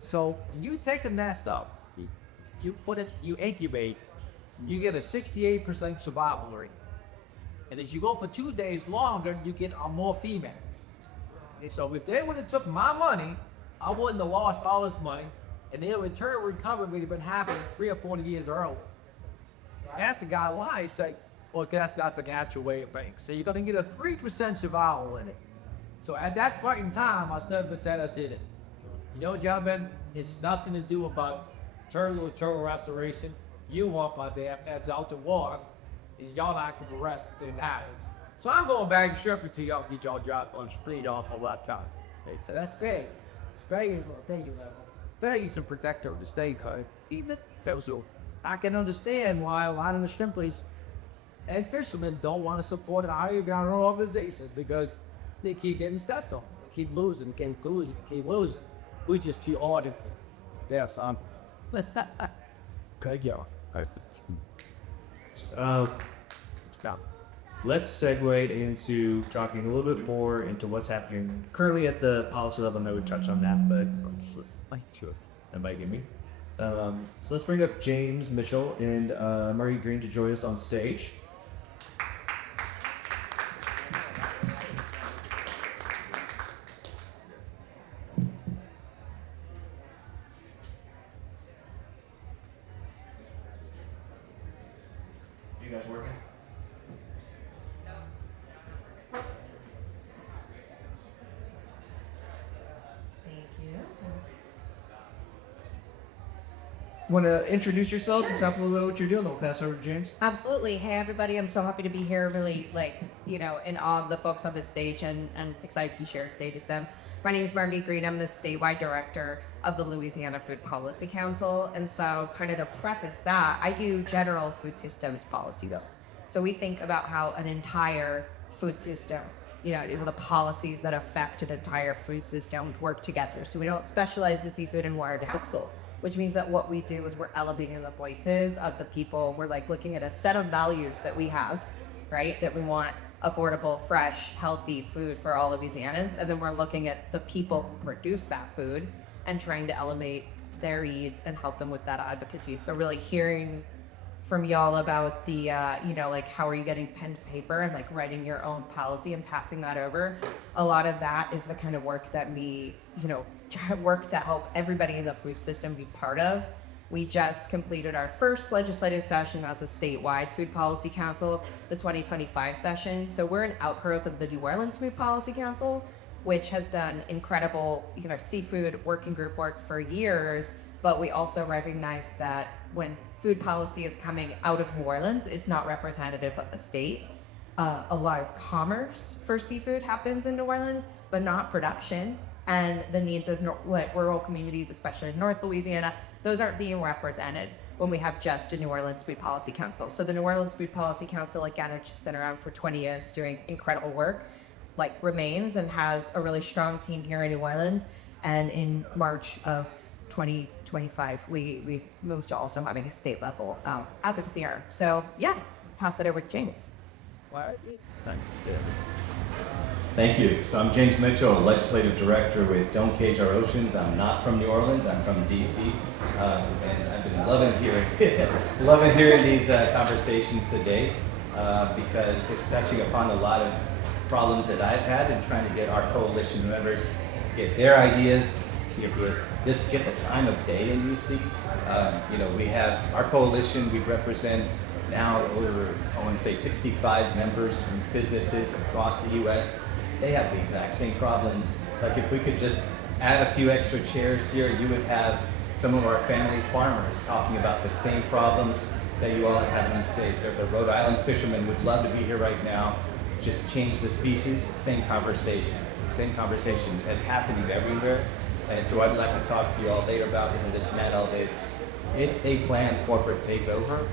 So you take a nest up, you put it, you incubate, you get a 68% survival rate. And as you go for 2 days longer, you get a more female. And so if they would have took my money, I wouldn't have lost all this money, and their return recovery would have been happening 3 or 4 years earlier. I asked the guy why. He says, well, that's not the natural way of things. So you're going to get a 3% survival in it. So at that point in time, I stood up and said, I said, you know, gentlemen, it's nothing to do about turtle restoration. You want my damn nets out the water, is y'all not going to rest in that. So I'm going back and shrimp until y'all get y'all job on the street off a lot of time. So that's great. Thank you, thank you to protect the state code. Even so, I can understand why a lot of the shrimpies and fishermen don't want to support an underground organization because they keep getting stuffed on. They keep losing. We just too hard there, son. Okay, yo. Let's segue into talking a little bit more into what's happening currently at the policy level. I know we touched on that, but invite me. So let's bring up James Mitchell and Margee Green to join us on stage. You guys working? Want to introduce yourself and tell a little bit what you're doing? Then we'll pass over to James. Absolutely. Hey, everybody. I'm so happy to be here. Really, in awe of the folks on this stage and excited to share a stage with them. My name is Margee Green. I'm the statewide director of the Louisiana Food Policy Council. And so, kind of to preface that, I do general food systems policy, though. So we think about how an entire food system, the policies that affect an entire food system work together. So we don't specialize in seafood and water council, which means that what we do is we're elevating the voices of the people. We're looking at a set of values that we have, right? That we want affordable, fresh, healthy food for all Louisianans. And then we're looking at the people who produce that food and trying to elevate their needs and help them with that advocacy. So really hearing from y'all about the, how are you getting pen to paper and writing your own policy and passing that over. A lot of that is the kind of work that we, work to help everybody in the food system be part of. We just completed our first legislative session as a statewide food policy council, the 2025 session. So we're an outgrowth of the New Orleans Food Policy Council, which has done incredible, seafood working group work for years. But we also recognize that when food policy is coming out of New Orleans, it's not representative of the state. A lot of commerce for seafood happens in New Orleans, but not production. And the needs of rural communities, especially in North Louisiana, those aren't being represented when we have just a New Orleans Food Policy Council. So the New Orleans Food Policy Council, again, which has been around for 20 years doing incredible work, remains and has a really strong team here in New Orleans. And in March of 2025, we moved to also having a state level advocacy arm. So yeah, pass it over to James. Thank you. So I'm James Mitchell, Legislative Director with Don't Cage Our Oceans. I'm not from New Orleans, I'm from DC. And I've been loving hearing these conversations today because it's touching upon a lot of problems that I've had in trying to get our coalition members to get their ideas, to get the time of day in DC. We have our coalition, we represent now over, 65 members and businesses across the U.S. They have the exact same problems. If we could just add a few extra chairs here, you would have some of our family farmers talking about the same problems that you all are having on stage. There's a Rhode Island fisherman who would love to be here right now. Just change the species, same conversation. It's happening everywhere. And so I'd like to talk to you all later about this panel. It's a planned corporate takeover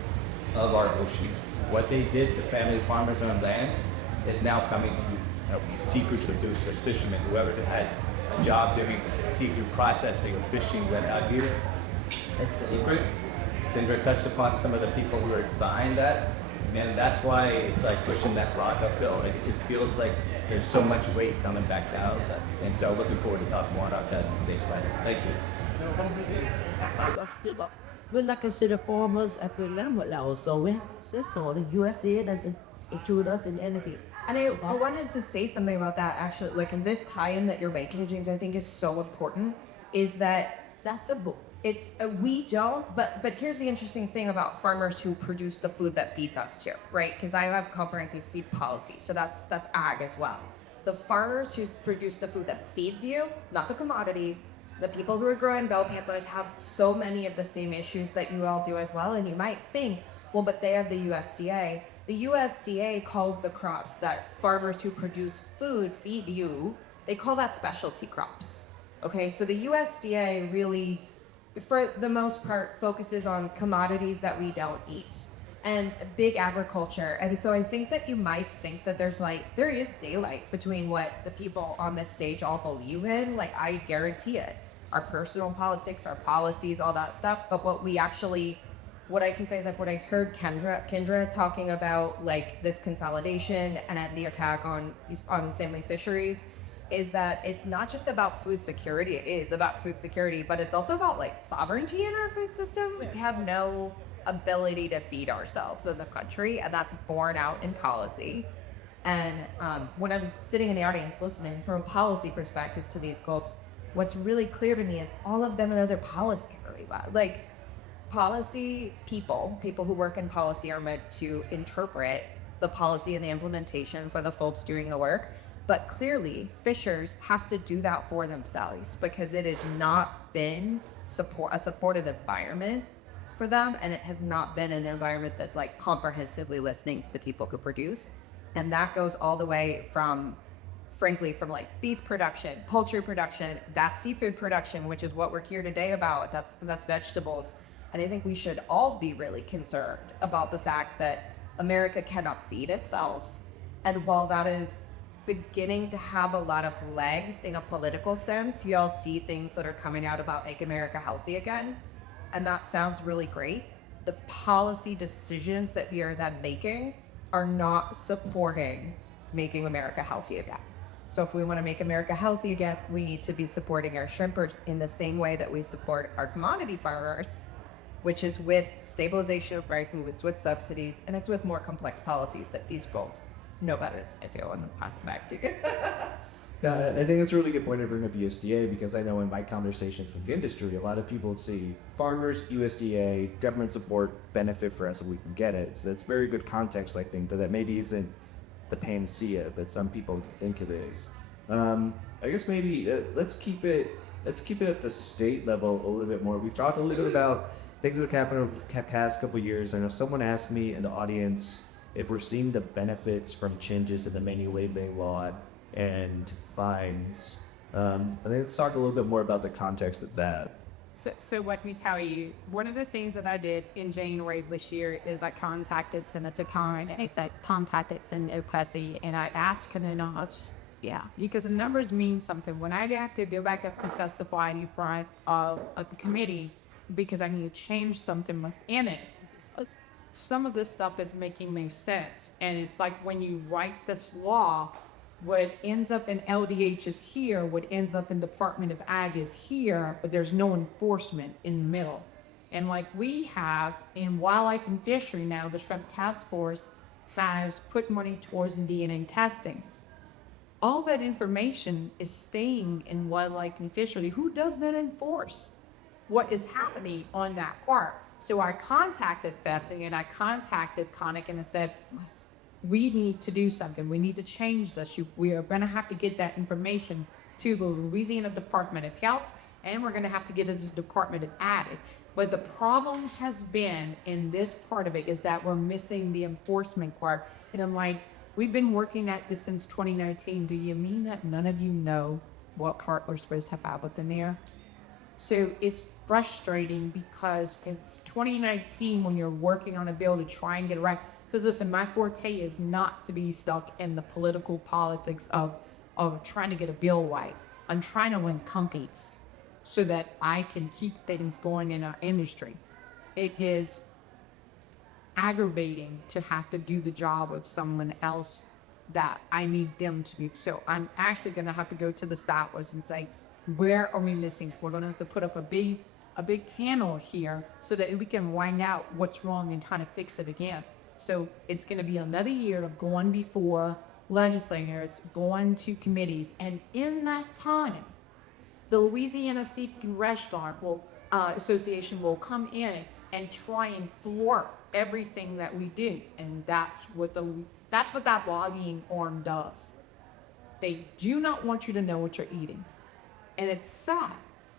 of our oceans. What they did to family farmers on land is now coming to seafood producers, fishermen, whoever has a job doing seafood processing, fishing right out here. It's deliberate. Kindra touched upon some of the people who are behind that, and that's why it's pushing that rock uphill. It just feels like there's so much weight coming back down, and so looking forward to talking more about that in today's panel. Thank you. We'd like to consider farmers at the land level, so the USDA doesn't include us in anything. And I wanted to say something about that actually, in this tie-in that you're making, James, I think is so important, is that That's the book. it's, we don't, but here's the interesting thing about farmers who produce the food that feeds us too, right? Because I have comprehensive feed policy, so that's ag as well. The farmers who produce the food that feeds you, not the commodities, the people who are growing bell peppers have so many of the same issues that you all do as well, and you might think, well, but they have the USDA. The USDA calls the crops that farmers who produce food feed you, they call that specialty crops. Okay, so the USDA really, for the most part, focuses on commodities that we don't eat and big agriculture. And so I think that you might think that there is daylight between what the people on this stage all believe in. I guarantee it. our personal politics, our policies, all that stuff. But what I can say is like what I heard Kindra talking about, like this consolidation and the attack on family fisheries, is that it's not just about food security. It is about food security, but it's also about like sovereignty in our food system. We have no ability to feed ourselves in the country, and that's borne out in policy. And when I'm sitting in the audience listening from a policy perspective to these folks, what's really clear to me is all of them know their policy really well. Like policy people who work in policy are meant to interpret the policy and the implementation for the folks doing the work. But clearly, fishers have to do that for themselves because it has not been a supportive environment for them, and it has not been an environment that's like comprehensively listening to the people who produce. And that goes all the way from, frankly, from like beef production, poultry production, that's seafood production, which is what we're here today about. That's vegetables. And I think we should all be really concerned about the fact that America cannot feed itself. And while that is beginning to have a lot of legs in a political sense, you all see things that are coming out about Make America Healthy Again. And that sounds really great. The policy decisions that we are then making are not supporting making America healthy again. So if we want to make America healthy again, we need to be supporting our shrimpers in the same way that we support our commodity farmers, which is with stabilization of pricing, it's with subsidies, and it's with more complex policies that these folks know better if you want to pass it back to you. I think that's a really good point to bring up USDA, because I know in my conversations with the industry, a lot of people see farmers, USDA, government support, benefit for us, and we can get it. So that's very good context, I think, that maybe isn't the panacea that some people think it is. I guess maybe let's keep it at the state level a little bit more. We've talked a little bit about things that have happened over the past couple of years. I know someone asked me in the audience if we're seeing the benefits from changes in the menu labeling law and fines. I think let's talk a little bit more about the context of that. So let me tell you, one of the things that I did in January of this year is I contacted Senator Carré, and I said, contacted Senator Plessy, and I asked because the numbers mean something. When I have to go back up to testify in front of the committee, because I need to change something within it, some of this stuff is making no sense. And it's like when you write this law, what ends up in LDH is here, what ends up in Department of Ag is here, but there's no enforcement in the middle. And like we have in Wildlife and Fishery now, the Shrimp Task Force has put money towards the DNA testing. All that information is staying in Wildlife and Fishery. Who does not enforce what is happening on that part? So I contacted Bessie and I contacted Connick and I said, we need to do something. We need to change this. We are going to have to get that information to the Louisiana Department of Health, and we're going to have to get it to the Department of Ag. But the problem has been in this part of it is that we're missing the enforcement part. And I'm like, we've been working at this since 2019. Do you mean that none of you know what part we're supposed to have within there? So it's frustrating because it's 2019 when you're working on a bill to try and get it right. Because listen, my forte is not to be stuck in the political politics of trying to get a bill right. I'm trying to win companies so that I can keep things going in our industry. It is aggravating to have to do the job of someone else that I need them to do. So I'm actually going to have to go to the stoppers and say, where are we missing? We're going to have to put up a big panel here so that we can find out what's wrong and kind of fix it again. So it's going to be another year of going before legislators, going to committees, and in that time, the Louisiana Seafood Restaurant Association will come in and try and thwart everything that we do, and that's what that lobbying arm does. They do not want you to know what you're eating, and it's sad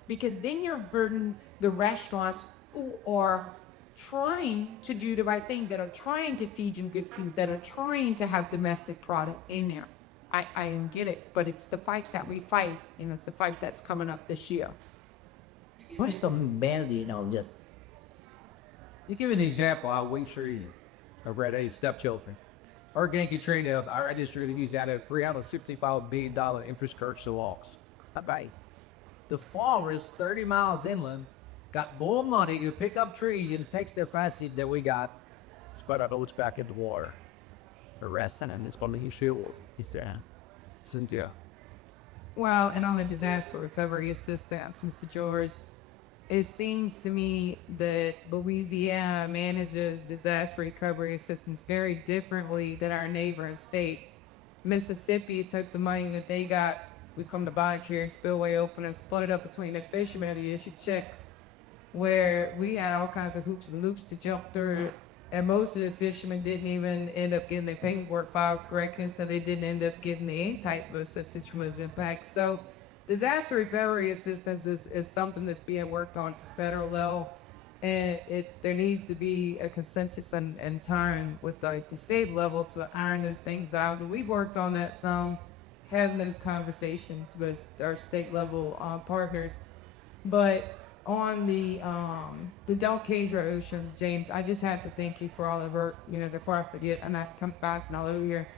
because then you're burdening the restaurants who are trying to do the right thing, that are trying to feed you good food, that are trying to have domestic product in there. I don't get it, but it's the fight that we fight, and it's the fight that's coming up this year. What's the humanity in all this? You give an example, I'll wait for you. I read a stepchildren. Hurricane Katrina, our industry used out a $365 billion infrastructure loss. Bye-bye. the farmers 30 miles inland got more money to pick up trees and takes their fancy than we got. Spread our boats back into water. The rest and this one issue is there. Cynthia. Well, and on the disaster recovery assistance, Mr. George, it seems to me that Louisiana manages disaster recovery assistance very differently than our neighboring states. Mississippi took the money that they got, we come to Bonnet here, spillway open, and split it up between the fishermen who issued checks, where we had all kinds of hoops and loops to jump through. And most of the fishermen didn't even end up getting their paperwork filed correctly, so they didn't end up getting any type of assistance from those impacts. So disaster recovery assistance is something that's being worked on at the federal level, and there needs to be a consensus and time with the state level to iron those things out. And we've worked on that some, having those conversations with our state level partners. But on the Don't Cage Our Oceans, James, I just have to thank you for all the work, before I forget, I'm not bouncing all over here,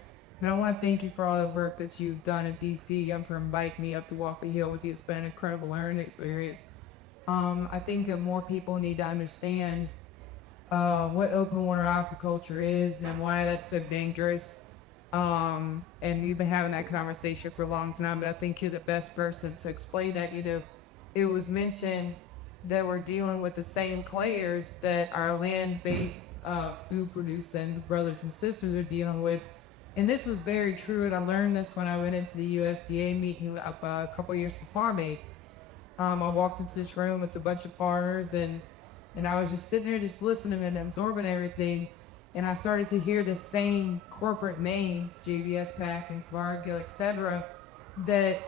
but I want to thank you for all the work that you've done in DC and for inviting me up to walk the hill with you. It's been an incredible learning experience. I think that more people need to understand what open water aquaculture is and why that's so dangerous. And we've been having that conversation for a long time, but I think you're the best person to explain that. It was mentioned that we're dealing with the same players that our land-based food producing brothers and sisters are dealing with. And this was very true, and I learned this when I went into the USDA meeting a couple years before me. I walked into this room, it's a bunch of farmers, and I was just sitting there just listening and absorbing everything. And I started to hear the same corporate names, JBS Pack and Carré, etc., that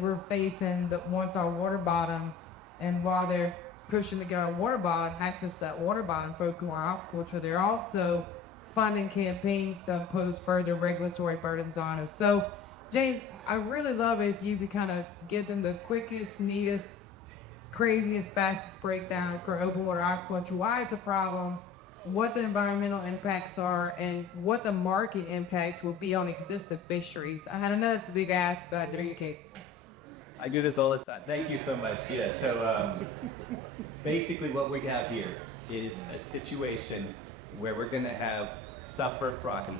we're facing that wants our water bottom. And while they're pushing to get our water bottom, access to that water bottom for open water aquaculture, they're also funding campaigns to impose further regulatory burdens on us. So, James, I really love it if you could kind of give them the quickest, neatest, craziest, fastest breakdown for open water aquaculture, why it's a problem, what the environmental impacts are, and what the market impact will be on existing fisheries. I know it's a big ask, but there you go. I do this all the time. Thank you so much. Yeah, so basically what we have here is a situation where we're going to suffer from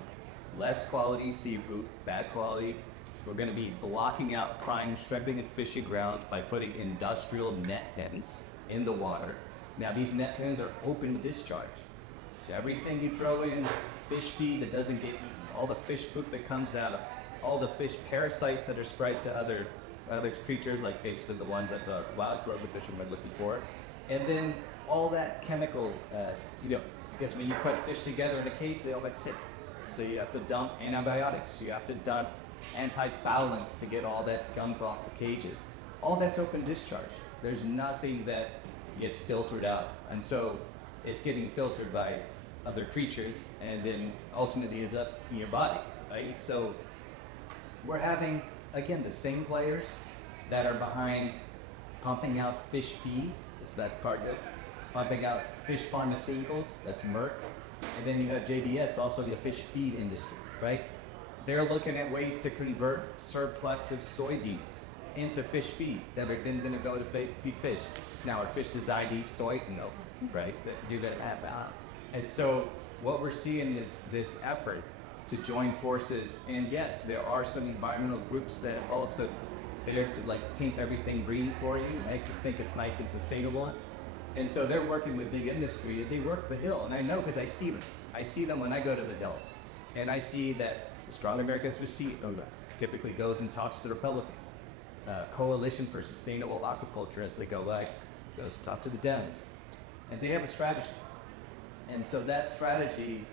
less quality seafood, bad quality. We're going to be blocking out prime shrimping and fishing grounds by putting industrial net pens in the water. Now these net pens are open discharge. So everything you throw in, fish feed that doesn't get eaten, all the fish poop that comes out, all the fish parasites that are spread to other creatures, like basically the ones that the wild growth fishermen are looking for. And then all that chemical, because when you put fish together in a cage, they all get sick. So you have to dump antibiotics, you have to dump anti-foulants to get all that gunk off the cages. All that's open discharge. There's nothing that gets filtered out. And so it's getting filtered by other creatures and then ultimately ends up in your body, right? So we're having, again, the same players that are behind pumping out fish feed, so that's Cargill, pumping out fish pharmaceuticals, that's Merck, and then you have JBS, also the fish feed industry, right? They're looking at ways to convert surplus of soybeans into fish feed that are then going to go to feed fish. Now, are fish designed to eat soy? No, right? You're going to have that. And so what we're seeing is this effort to join forces, and yes, there are some environmental groups that are also there to paint everything green for you, make you think it's nice and sustainable. And so they're working with big industry, and they work the hill, and I know because I see them. I see them when I go to the hill, and I see that the Strong Americans for Sea typically goes and talks to the Republicans. Coalition for Sustainable Aquaculture, as they go by, goes to talk to the Dems, and they have a strategy. And so that strategy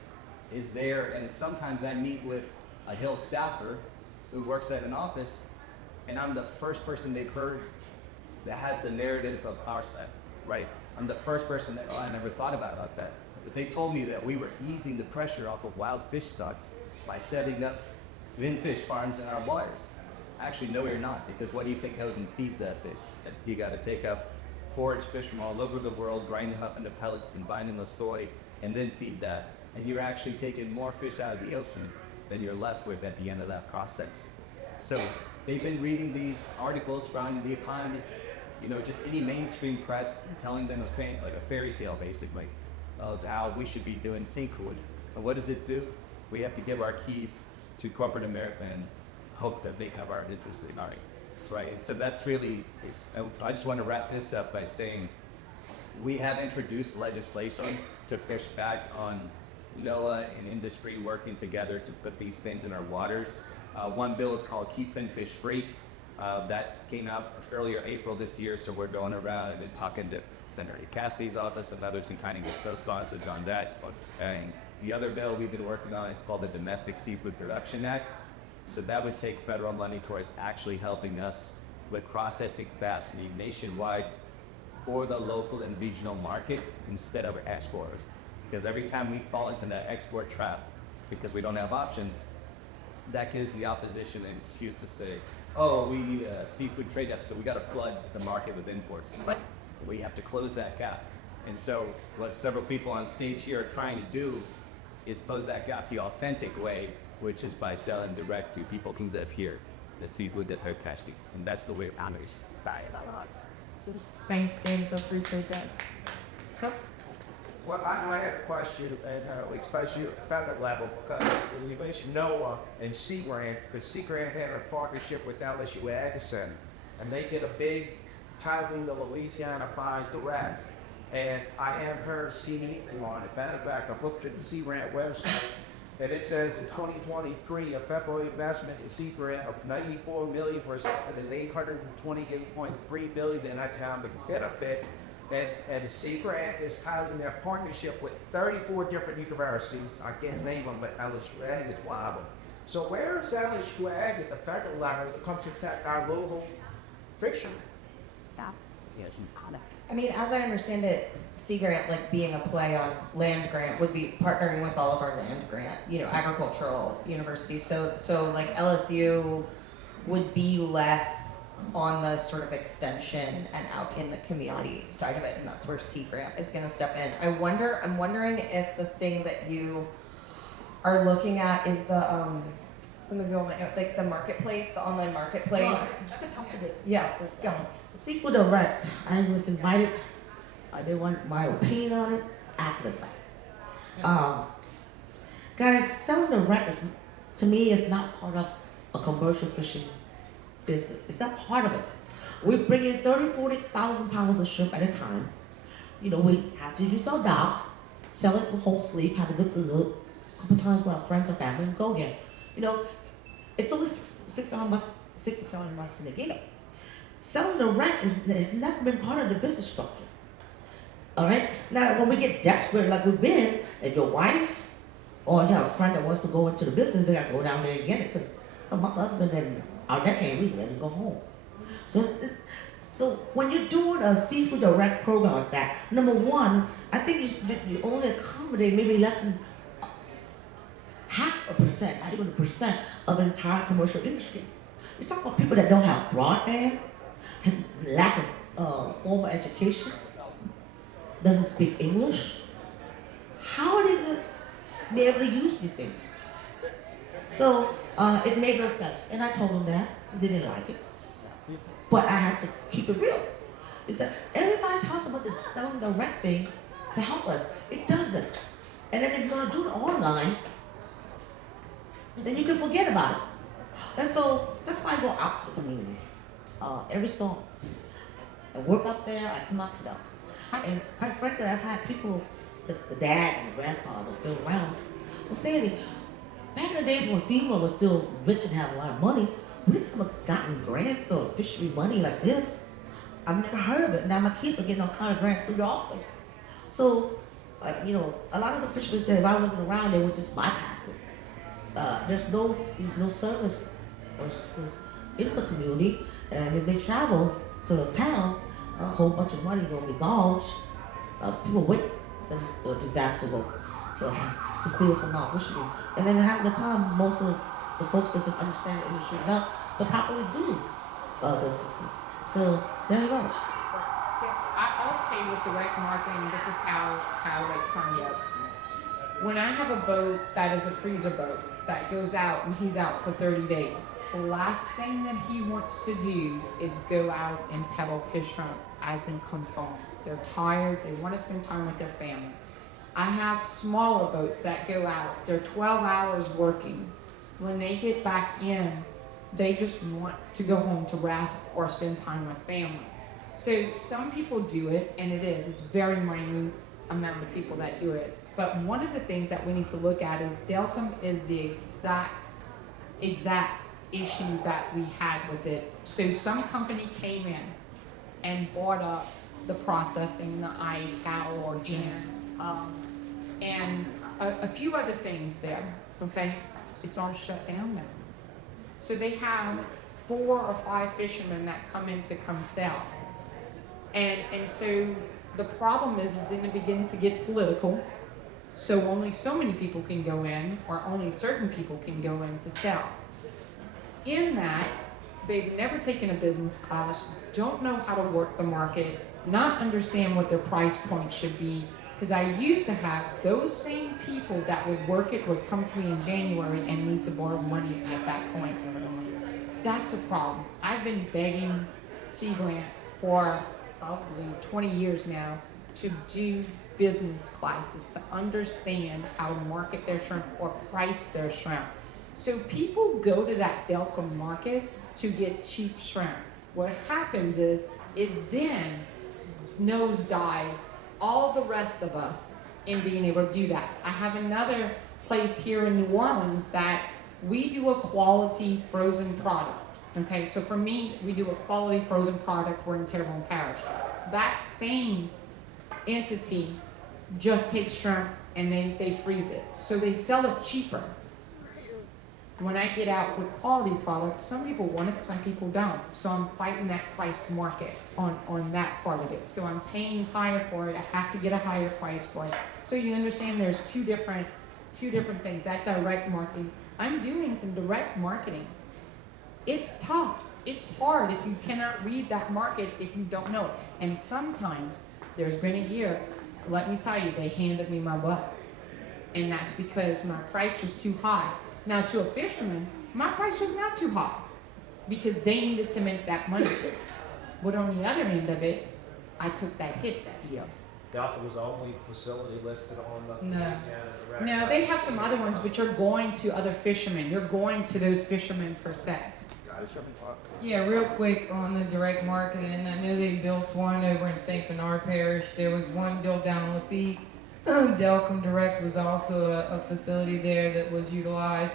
is there, and sometimes I meet with a Hill staffer who works at an office, and I'm the first person they've heard that has the narrative of our side, right? I'm the first person that, I never thought about that. But they told me that we were easing the pressure off of wild fish stocks by setting up Finfish farms in our waters. Actually, no, you're not, because what do you think goes and feeds that fish? You got to take up forage fish from all over the world, grind them up into pellets, combine them with soy, and then feed that. And you're actually taking more fish out of the ocean than you're left with at the end of that process. So they've been reading these articles from The Economist, just any mainstream press telling them like a fairy tale basically of how we should be doing seafood. And what does it do? We have to give our keys to corporate America and hope that they have our interests in our rights, right? And so that's really, I just want to wrap this up by saying we have introduced legislation to push back on NOAA and industry working together to put these things in our waters. One bill is called Keep Finfish Free. That came out earlier April this year, so we're going around and talking to Senator Cassie's office and others and kind of get those sponsors on that. And the other bill we've been working on is called the Domestic Seafood Production Act. So that would take federal money towards actually helping us with processing capacity nationwide for the local and regional market instead of exporters. Because every time we fall into that export trap because we don't have options, that gives the opposition an excuse to say, oh, we need a seafood trade deficit, so we got to flood the market with imports. But we have to close that gap. And so what several people on stage here are trying to do is close that gap the authentic way, which is by selling direct to people who live here, the seafood that they're catching. And that's the way I'm buy it a lot. Thanks, James. I appreciate that. Well, I had a question, and especially at the federal level, because when you mentioned NOAA and Sea Grant, because Sea Grant had a partnership with LSU Arnesen, and they get a big tithing to Louisiana by direct. And I haven't heard seen anything on it. Matter of fact, I've looked at the Sea Grant website, and it says in 2023, a federal investment in Sea Grant of $94 million for an $828.3 billion in economic benefit. And the Sea Grant is having their partnership with 34 different universities. I can't name them, but LSU Ag is one of them. So where is LSU Ag at the federal level to come to protect our local fishermen? Yeah. Yes. I mean, as I understand it, Sea Grant, like being a play on land grant, would be partnering with all of our land grant, agricultural universities. So like LSU would be less on the sort of extension and out in the community side of it, and that's where Sea Grant is going to step in. I'm wondering if the thing that you are looking at is the some of you all might know, like the marketplace, the online marketplace. I could talk to this. Yeah, go. The Seafood Direct, I was invited. They want my opinion on it after the fact. Guys, selling direct is, to me, is not part of a commercial fishing business. It's not part of it. We bring in 40,000 pounds of shrimp at a time. We have to use our dock, sell it for whole sleep, have a good look. A couple times with our friends and family and go again. It's only 6 or 7 months in the game. Selling direct has never been part of the business structure. All right? Now, when we get desperate like we've been, if your wife or you have a friend that wants to go into the business, they got to go down there and get it because my husband and our decade, we ready to go home. So when you're doing a Seafood Direct program like that, number one, I think you only accommodate maybe less than 0.5%, not even 1% of the entire commercial industry. You're talking about people that don't have broadband, and lack of formal education, doesn't speak English. How are they going to be able to use these things? So it made no sense, and I told them that. They didn't like it, but I had to keep it real. Is that everybody talks about this selling direct thing to help us? It doesn't. And then if you're going to do it online, then you can forget about it. And so that's why I go out to the community every storm. I work out there. I come out to them, and quite frankly, I've had people, the dad and the grandpa was still around, were saying, back in the days when FEMA was still rich and had a lot of money, we never gotten grants or fishery money like this. I've never heard of it. Now my kids are getting all kind of grants through the office. So, a lot of the fishermen said if I wasn't around, they would just bypass it. There's no service or assistance in the community, and if they travel to the town, a whole bunch of money gonna be gouged. People wait for the disaster to steal from our fishery. And then half the time, most of the folks doesn't understand the industry enough to properly do the system. So there you go. I would say with direct marketing, this is how it works. When I have a boat that is a freezer boat that goes out and he's out for 30 days, the last thing that he wants to do is go out and peddle his shrimp as in comes home. They're tired, they want to spend time with their family. I have smaller boats that go out, they're 12 hours working. When they get back in, they just want to go home to rest or spend time with family. So some people do it, and it's very minute amount of people that do it. But one of the things that we need to look at is Delcom is the exact issue that we had with it. So some company came in and bought up the processing, the ice, cow, or gin, and a few other things there, okay? It's all shut down now. So they have 4 or 5 fishermen that come in to come sell. And so the problem is then it begins to get political. So only so many people can go in, or only certain people can go in to sell. In that, they've never taken a business class, don't know how to work the market, not understand what their price point should be. Because I used to have those same people that would work it would come to me in January and need to borrow money at that point. That's a problem. I've been begging Sea Grant for probably 20 years now to do business classes to understand how to market their shrimp or price their shrimp. So people go to that Delcom market to get cheap shrimp. What happens is it then nosedives all the rest of us in being able to do that. I have another place here in New Orleans that we do a quality frozen product. Okay, so for me, we do a quality frozen product. We're in Terrebonne Parish. That same entity just takes shrimp and they freeze it. So they sell it cheaper. When I get out with quality products, some people want it, some people don't. So I'm fighting that price market on that part of it. So I'm paying higher for it. I have to get a higher price for it. So you understand there's two different things. That direct marketing. I'm doing some direct marketing. It's tough. It's hard if you cannot read that market if you don't know it. And sometimes there's been a year, let me tell you, they handed me my butt. And that's because my price was too high. Now to a fisherman, my price was not too high because they needed to make that money. But on the other end of it, I took that hit that year. Delta was the only facility listed on the No. Direct. No, they have some other ones, but you're going to other fishermen. You're going to those fishermen per se. Yeah, real quick on the direct marketing. I know they built one over in St. Bernard Parish. There was one built down in Lafitte. Delcom Direct was also a facility there that was utilized.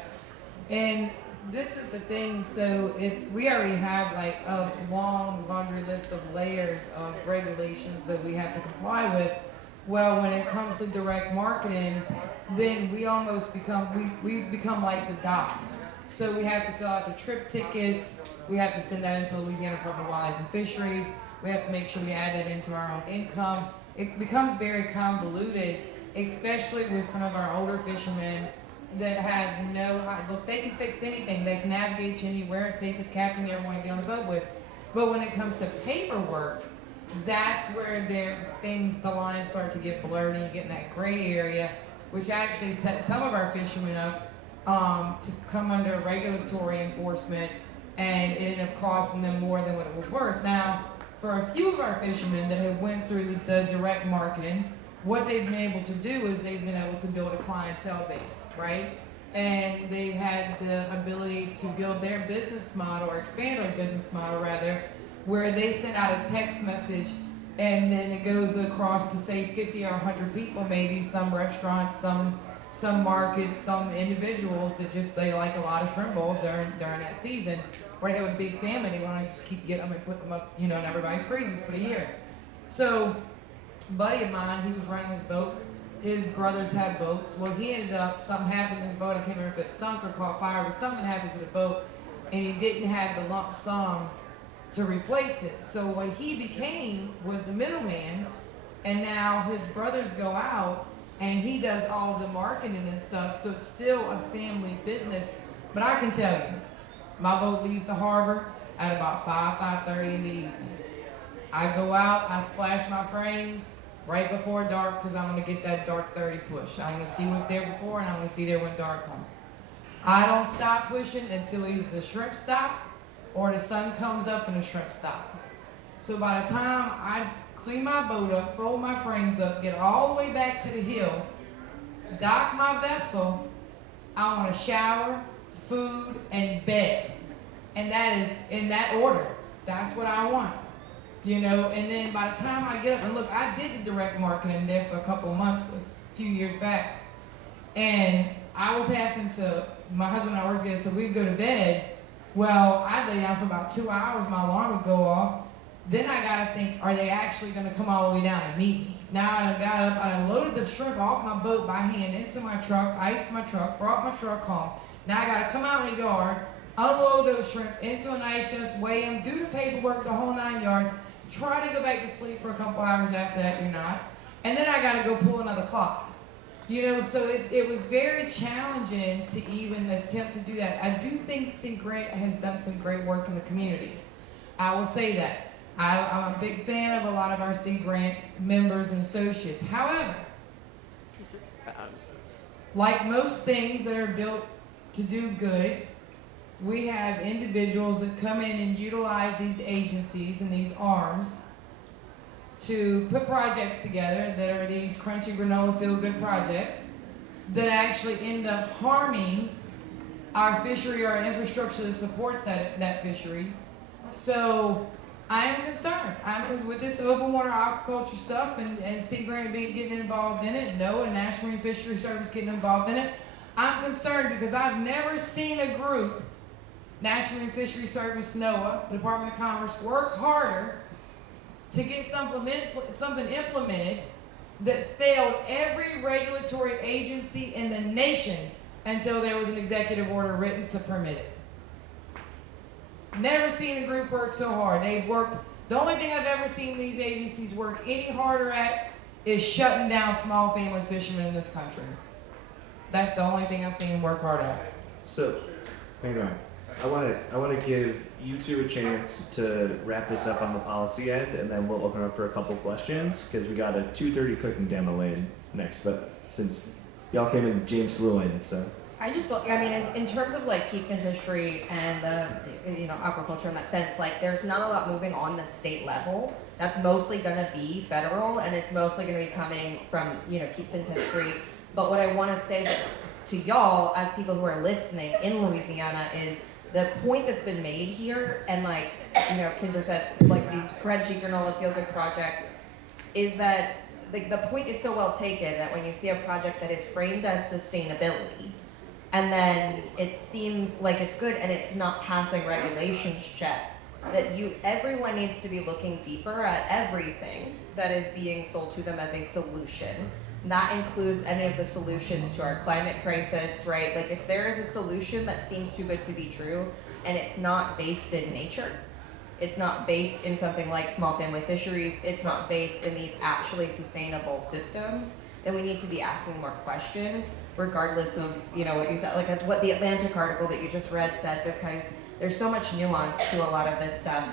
And this is the thing, so we already have like a long laundry list of layers of regulations that we have to comply with. Well, when it comes to direct marketing, then we almost we become like the dock. So we have to fill out the trip tickets, we have to send that into the Louisiana Department of Wildlife and Fisheries, we have to make sure we add that into our own income. It becomes very convoluted, especially with some of our older fishermen that have look, they can fix anything, they can navigate you anywhere, safest captain you ever want to get on the boat with. But when it comes to paperwork, that's where the lines start to get blurred and you get in that gray area, which actually sets some of our fishermen up to come under regulatory enforcement, and it ended up costing them more than what it was worth. Now, for a few of our fishermen that have went through the direct marketing, what they've been able to do is they've been able to build a clientele base, right? And they've had the ability to build their business model, or expand their business model rather, where they send out a text message and then it goes across to say 50 or 100 people, maybe some restaurants, some markets, some individuals that they like a lot of shrimp bowls during that season, or they have a big family, they want to just keep getting them and put them up, and everybody freezes for the year. So, a buddy of mine, he was running his boat. His brothers had boats. Well, he ended up, something happened to his boat. I can't remember if it sunk or caught fire, but something happened to the boat, and he didn't have the lump sum to replace it. So what he became was the middleman, and now his brothers go out, and he does all the marketing and stuff, so it's still a family business. But I can tell you, my boat leaves the harbor at about 5:30 in the evening. I go out, I splash my frames right before dark because I want to get that dark 30 push. I want to see what's there before and I want to see there when dark comes. I don't stop pushing until either the shrimp stop or the sun comes up and the shrimp stop. So by the time I clean my boat up, fold my frames up, get all the way back to the hill, dock my vessel, I want a shower, food, and bed. And that is in that order. That's what I want. You know, and then by the time I get up and look, I did the direct marketing there for a couple of months, a few years back. And I was having to, my husband and I worked together, so we'd go to bed. Well, I'd lay down for about 2 hours, my alarm would go off. Then I gotta think, are they actually gonna come all the way down and meet me? Now I done got up, I done loaded the shrimp off my boat by hand into my truck, iced my truck, brought my truck home. Now I gotta come out in the yard, unload those shrimp into an ice chest, weigh them, do the paperwork, the whole 9 yards, try to go back to sleep for a couple hours after that, you're not. And then I gotta go pull another clock. You know, so it was very challenging to even attempt to do that. I do think Sea Grant has done some great work in the community. I will say that. I'm a big fan of a lot of our Sea Grant members and associates. However, like most things that are built to do good, we have individuals that come in and utilize these agencies and these arms to put projects together that are these crunchy granola feel-good projects that actually end up harming our fishery, our infrastructure that supports that fishery. So I am concerned. Because with this open water aquaculture stuff and Sea Grant getting involved in it, NOAA and National Marine Fishery Service getting involved in it, I'm concerned because I've never seen a group, National Marine Fishery Service, NOAA, Department of Commerce, work harder to get something implemented that failed every regulatory agency in the nation until there was an executive order written to permit it. Never seen a group work so hard. They've worked, the only thing I've ever seen these agencies work any harder at is shutting down small family fishermen in this country. That's the only thing I've seen them work hard at. So, hang on. I want to give you two a chance to wrap this up on the policy end, and then we'll open up for a couple questions because we got a 2:30 cooking demo in next. But since y'all came in, James flew in, so. I just feel, I mean, in terms of like keep fishery and the, you know, aquaculture in that sense, like there's not a lot moving on the state level. That's mostly gonna be federal, and it's mostly gonna be coming from, you know, keep fishery. But what I want to say to y'all as people who are listening in Louisiana is the point that's been made here, and like, you know, Kindra said, like these crunchy granola feel-good projects, is that the point is so well taken that when you see a project that is framed as sustainability, and then it seems like it's good and it's not passing regulations checks, that everyone needs to be looking deeper at everything that is being sold to them as a solution. And that includes any of the solutions to our climate crisis, right? Like if there is a solution that seems too good to be true and it's not based in nature, it's not based in something like small family fisheries, it's not based in these actually sustainable systems, then we need to be asking more questions, regardless of, you know, what you said, like what the Atlantic article that you just read said, because there's so much nuance to a lot of this stuff.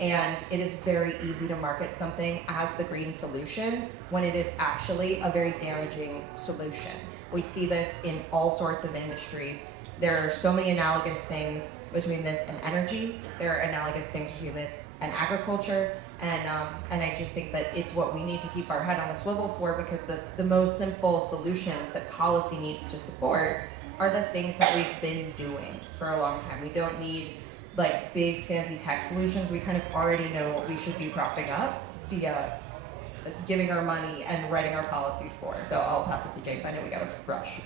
And it is very easy to market something as the green solution when it is actually a very damaging solution. We see this in all sorts of industries. There are so many analogous things between this and energy. There are analogous things between this and agriculture. And I just think that it's what we need to keep our head on a swivel for, because the most simple solutions that policy needs to support are the things that we've been doing for a long time. We don't need like big fancy tech solutions. We kind of already know what we should be propping up via giving our money and writing our policies for. So I'll pass it to James. I know we got to rush.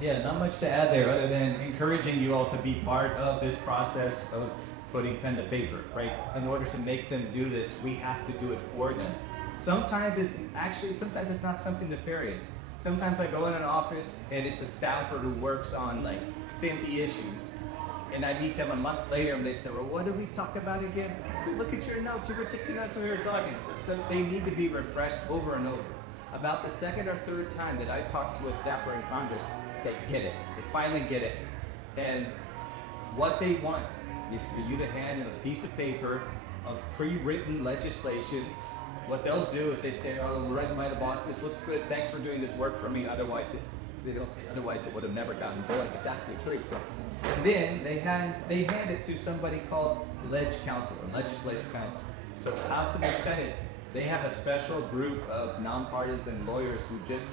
Yeah, not much to add there other than encouraging you all to be part of this process of putting pen to paper, right? In order to make them do this, we have to do it for them. Sometimes it's not something nefarious. Sometimes I go in an office and it's a staffer who works on like 50 issues. And I meet them a month later and they say, well, what did we talk about again? Look at your notes, you were taking notes when we were talking. So they need to be refreshed over and over. About the second or third time that I talk to a staffer in Congress, they get it. They finally get it. And what they want is for you to hand them a piece of paper of pre-written legislation. What they'll do is they say, oh, right by the boss, this looks good, thanks for doing this work for me, otherwise They don't say otherwise they would have never gotten voted, but that's the truth. And then they hand it to somebody called Ledge Council or Legislative Council. So the House and the Senate, they have a special group of nonpartisan lawyers who just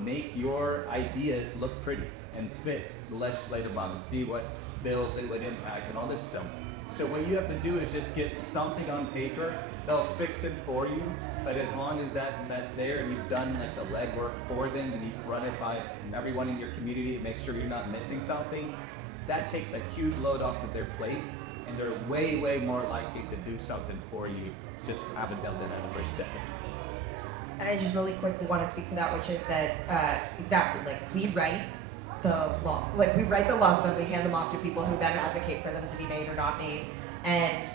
make your ideas look pretty and fit the legislative body, see what bills it would impact and all this stuff. So what you have to do is just get something on paper. They'll fix it for you, but as long as that's there and you've done like the legwork for them and you've run it by everyone in your community to make sure you're not missing something, that takes a huge load off of their plate, and they're way, way more likely to do something for you. Just haven't done that at the first step. And I just really quickly want to speak to that, which is that exactly, like, we write the law, like we write the laws and then we hand them off to people who then advocate for them to be made or not made. And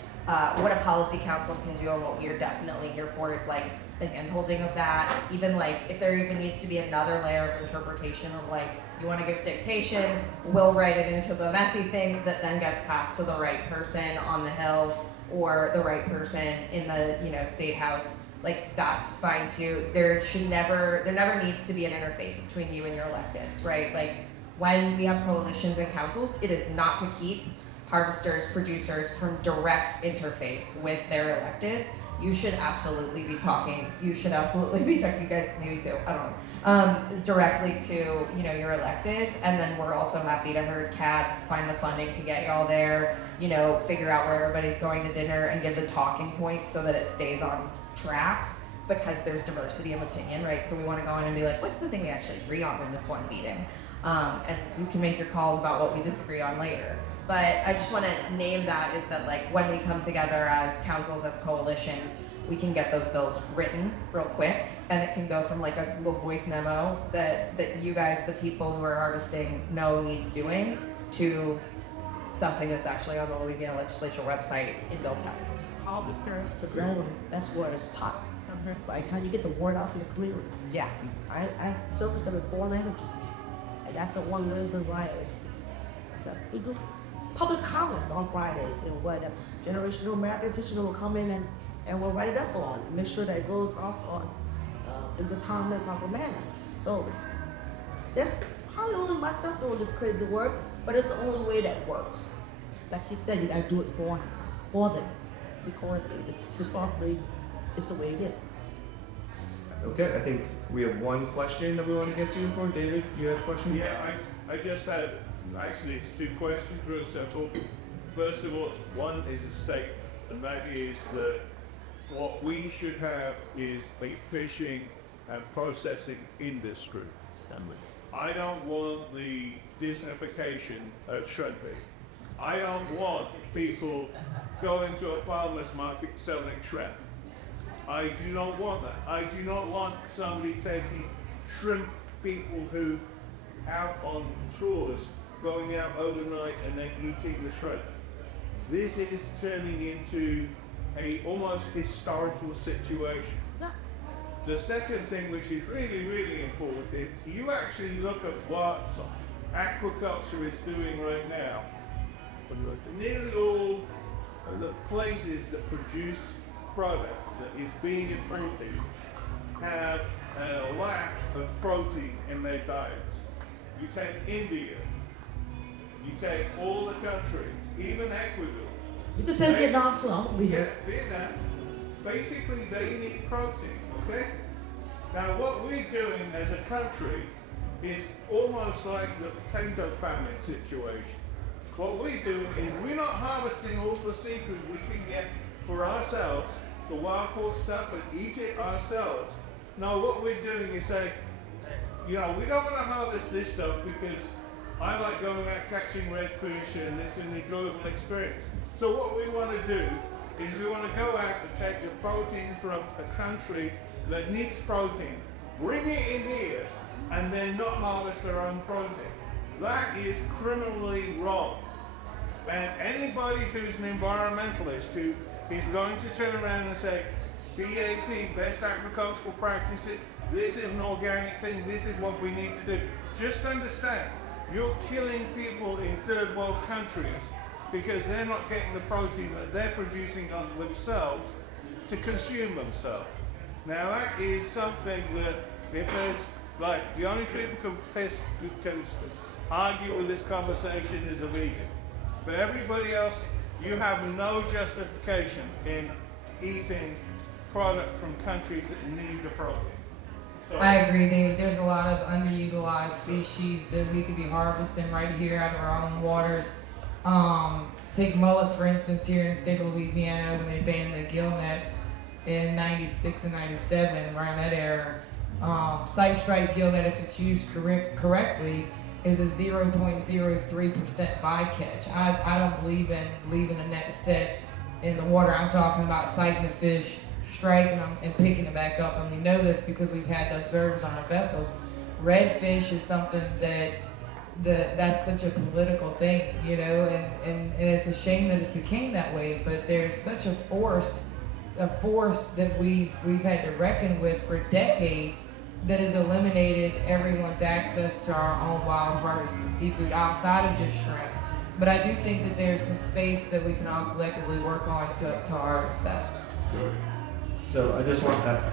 what a policy council can do and what we're definitely here for is like the handholding of that. Even like if there even needs to be another layer of interpretation of like, you want to give dictation, we'll write it into the messy thing that then gets passed to the right person on the Hill or the right person in the, you know, State House. Like, that's fine too. There never needs to be an interface between you and your electeds, right? Like, when we have coalitions and councils, it is not to keep harvesters, producers from direct interface with their electeds. You should absolutely be talking. You guys maybe too, I don't know, directly to, you know, your electeds. And then we're also happy to herd cats, find the funding to get y'all there, you know, figure out where everybody's going to dinner and give the talking points so that it stays on track, because there's diversity of opinion, right? So we want to go in and be like, what's the thing we actually agree on in this one meeting? And you can make your calls about what we disagree on later. But I just want to name that is that, like, when we come together as councils, as coalitions, we can get those bills written real quick, and it can go from like a little voice memo that you guys, the people who are harvesting, know needs doing, to something that's actually on the Louisiana legislature website in bill text. Harvester to grow, that's where it's taught. By the time you get the word out to the community. Yeah. I surface in 4 languages. And that's the one reason why we do public comments on Fridays, and what generational American fishermen will come in and we'll write it up on, make sure that it goes off on in the time and proper manner. So there's probably only myself doing this crazy work, but it's the only way that works. Like you said, you gotta do it for them, because it's historically, it's the way it is. Okay, I think we have one question that we want to get to for David. You have a question? Yeah, I just had, actually it's 2 questions, real simple. First of all, one is a statement, and that is that what we should have is a fishing and processing industry. I don't want the desertification of shrimping. I don't want people going to a farmer's market selling shrimp. I do not want that. I do not want somebody taking shrimp people who out on tours, going out overnight and then eating the shrimp. This is turning into a almost historical situation. The second thing, which is really, really important, if you actually look at what aquaculture is doing right now, nearly all the places that produce product that is being imported have a lack of protein in their diets. You take India, you take all the countries, even Ecuador. You can say Vietnam too, I'll be here. Vietnam, basically they need protein, okay? Now what we're doing as a country is almost like the potato famine situation. What we do is we're not harvesting all the seafood we can get for ourselves, the wild caught stuff, and eat it ourselves. No, what we're doing is say, you know, we don't want to harvest this stuff because I like going out catching redfish and it's an enjoyable experience. So what we want to do is we want to go out and take the proteins from a country that needs protein, bring it in here, and then not harvest their own protein. That is criminally wrong. And anybody who's an environmentalist who is going to turn around and say, BAP, best agricultural practices, this is an organic thing, this is what we need to do. Just understand, you're killing people in third world countries because they're not getting the protein that they're producing on themselves to consume themselves. Now that is something that if there's Like, the only people who can argue with this conversation is a vegan. But everybody else, you have no justification in eating product from countries that need the protein. So, I agree, David. There's a lot of underutilized species that we could be harvesting right here out of our own waters. Take mullet, for instance, here in the state of Louisiana, when they banned the gill nets in 96 and 97, around that era. Sight stripe gill net, if it's used correctly, is a 0.03% bycatch. I don't believe in leaving a net set in the water. I'm talking about sighting the fish, striking them, and picking it back up. And we know this because we've had the observers on our vessels. Redfish is something that's such a political thing, you know, and it's a shame that it's became that way, but there's such a force that we've had to reckon with for decades that has eliminated everyone's access to our own wild harvested seafood outside of just shrimp. But I do think that there's some space that we can all collectively work on to harvest that. So I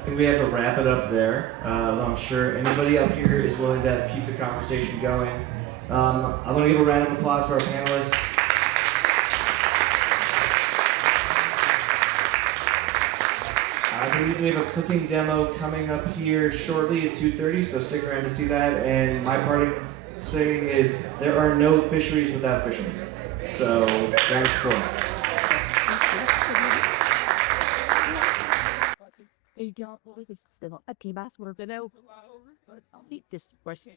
think we have to wrap it up there. I'm sure anybody up here is willing to keep the conversation going. I'm going to give a round of applause to our panelists. I believe we have a cooking demo coming up here shortly at 2:30, so stick around to see that. And my parting saying is, there are no fisheries without fishermen. So, thanks for This question.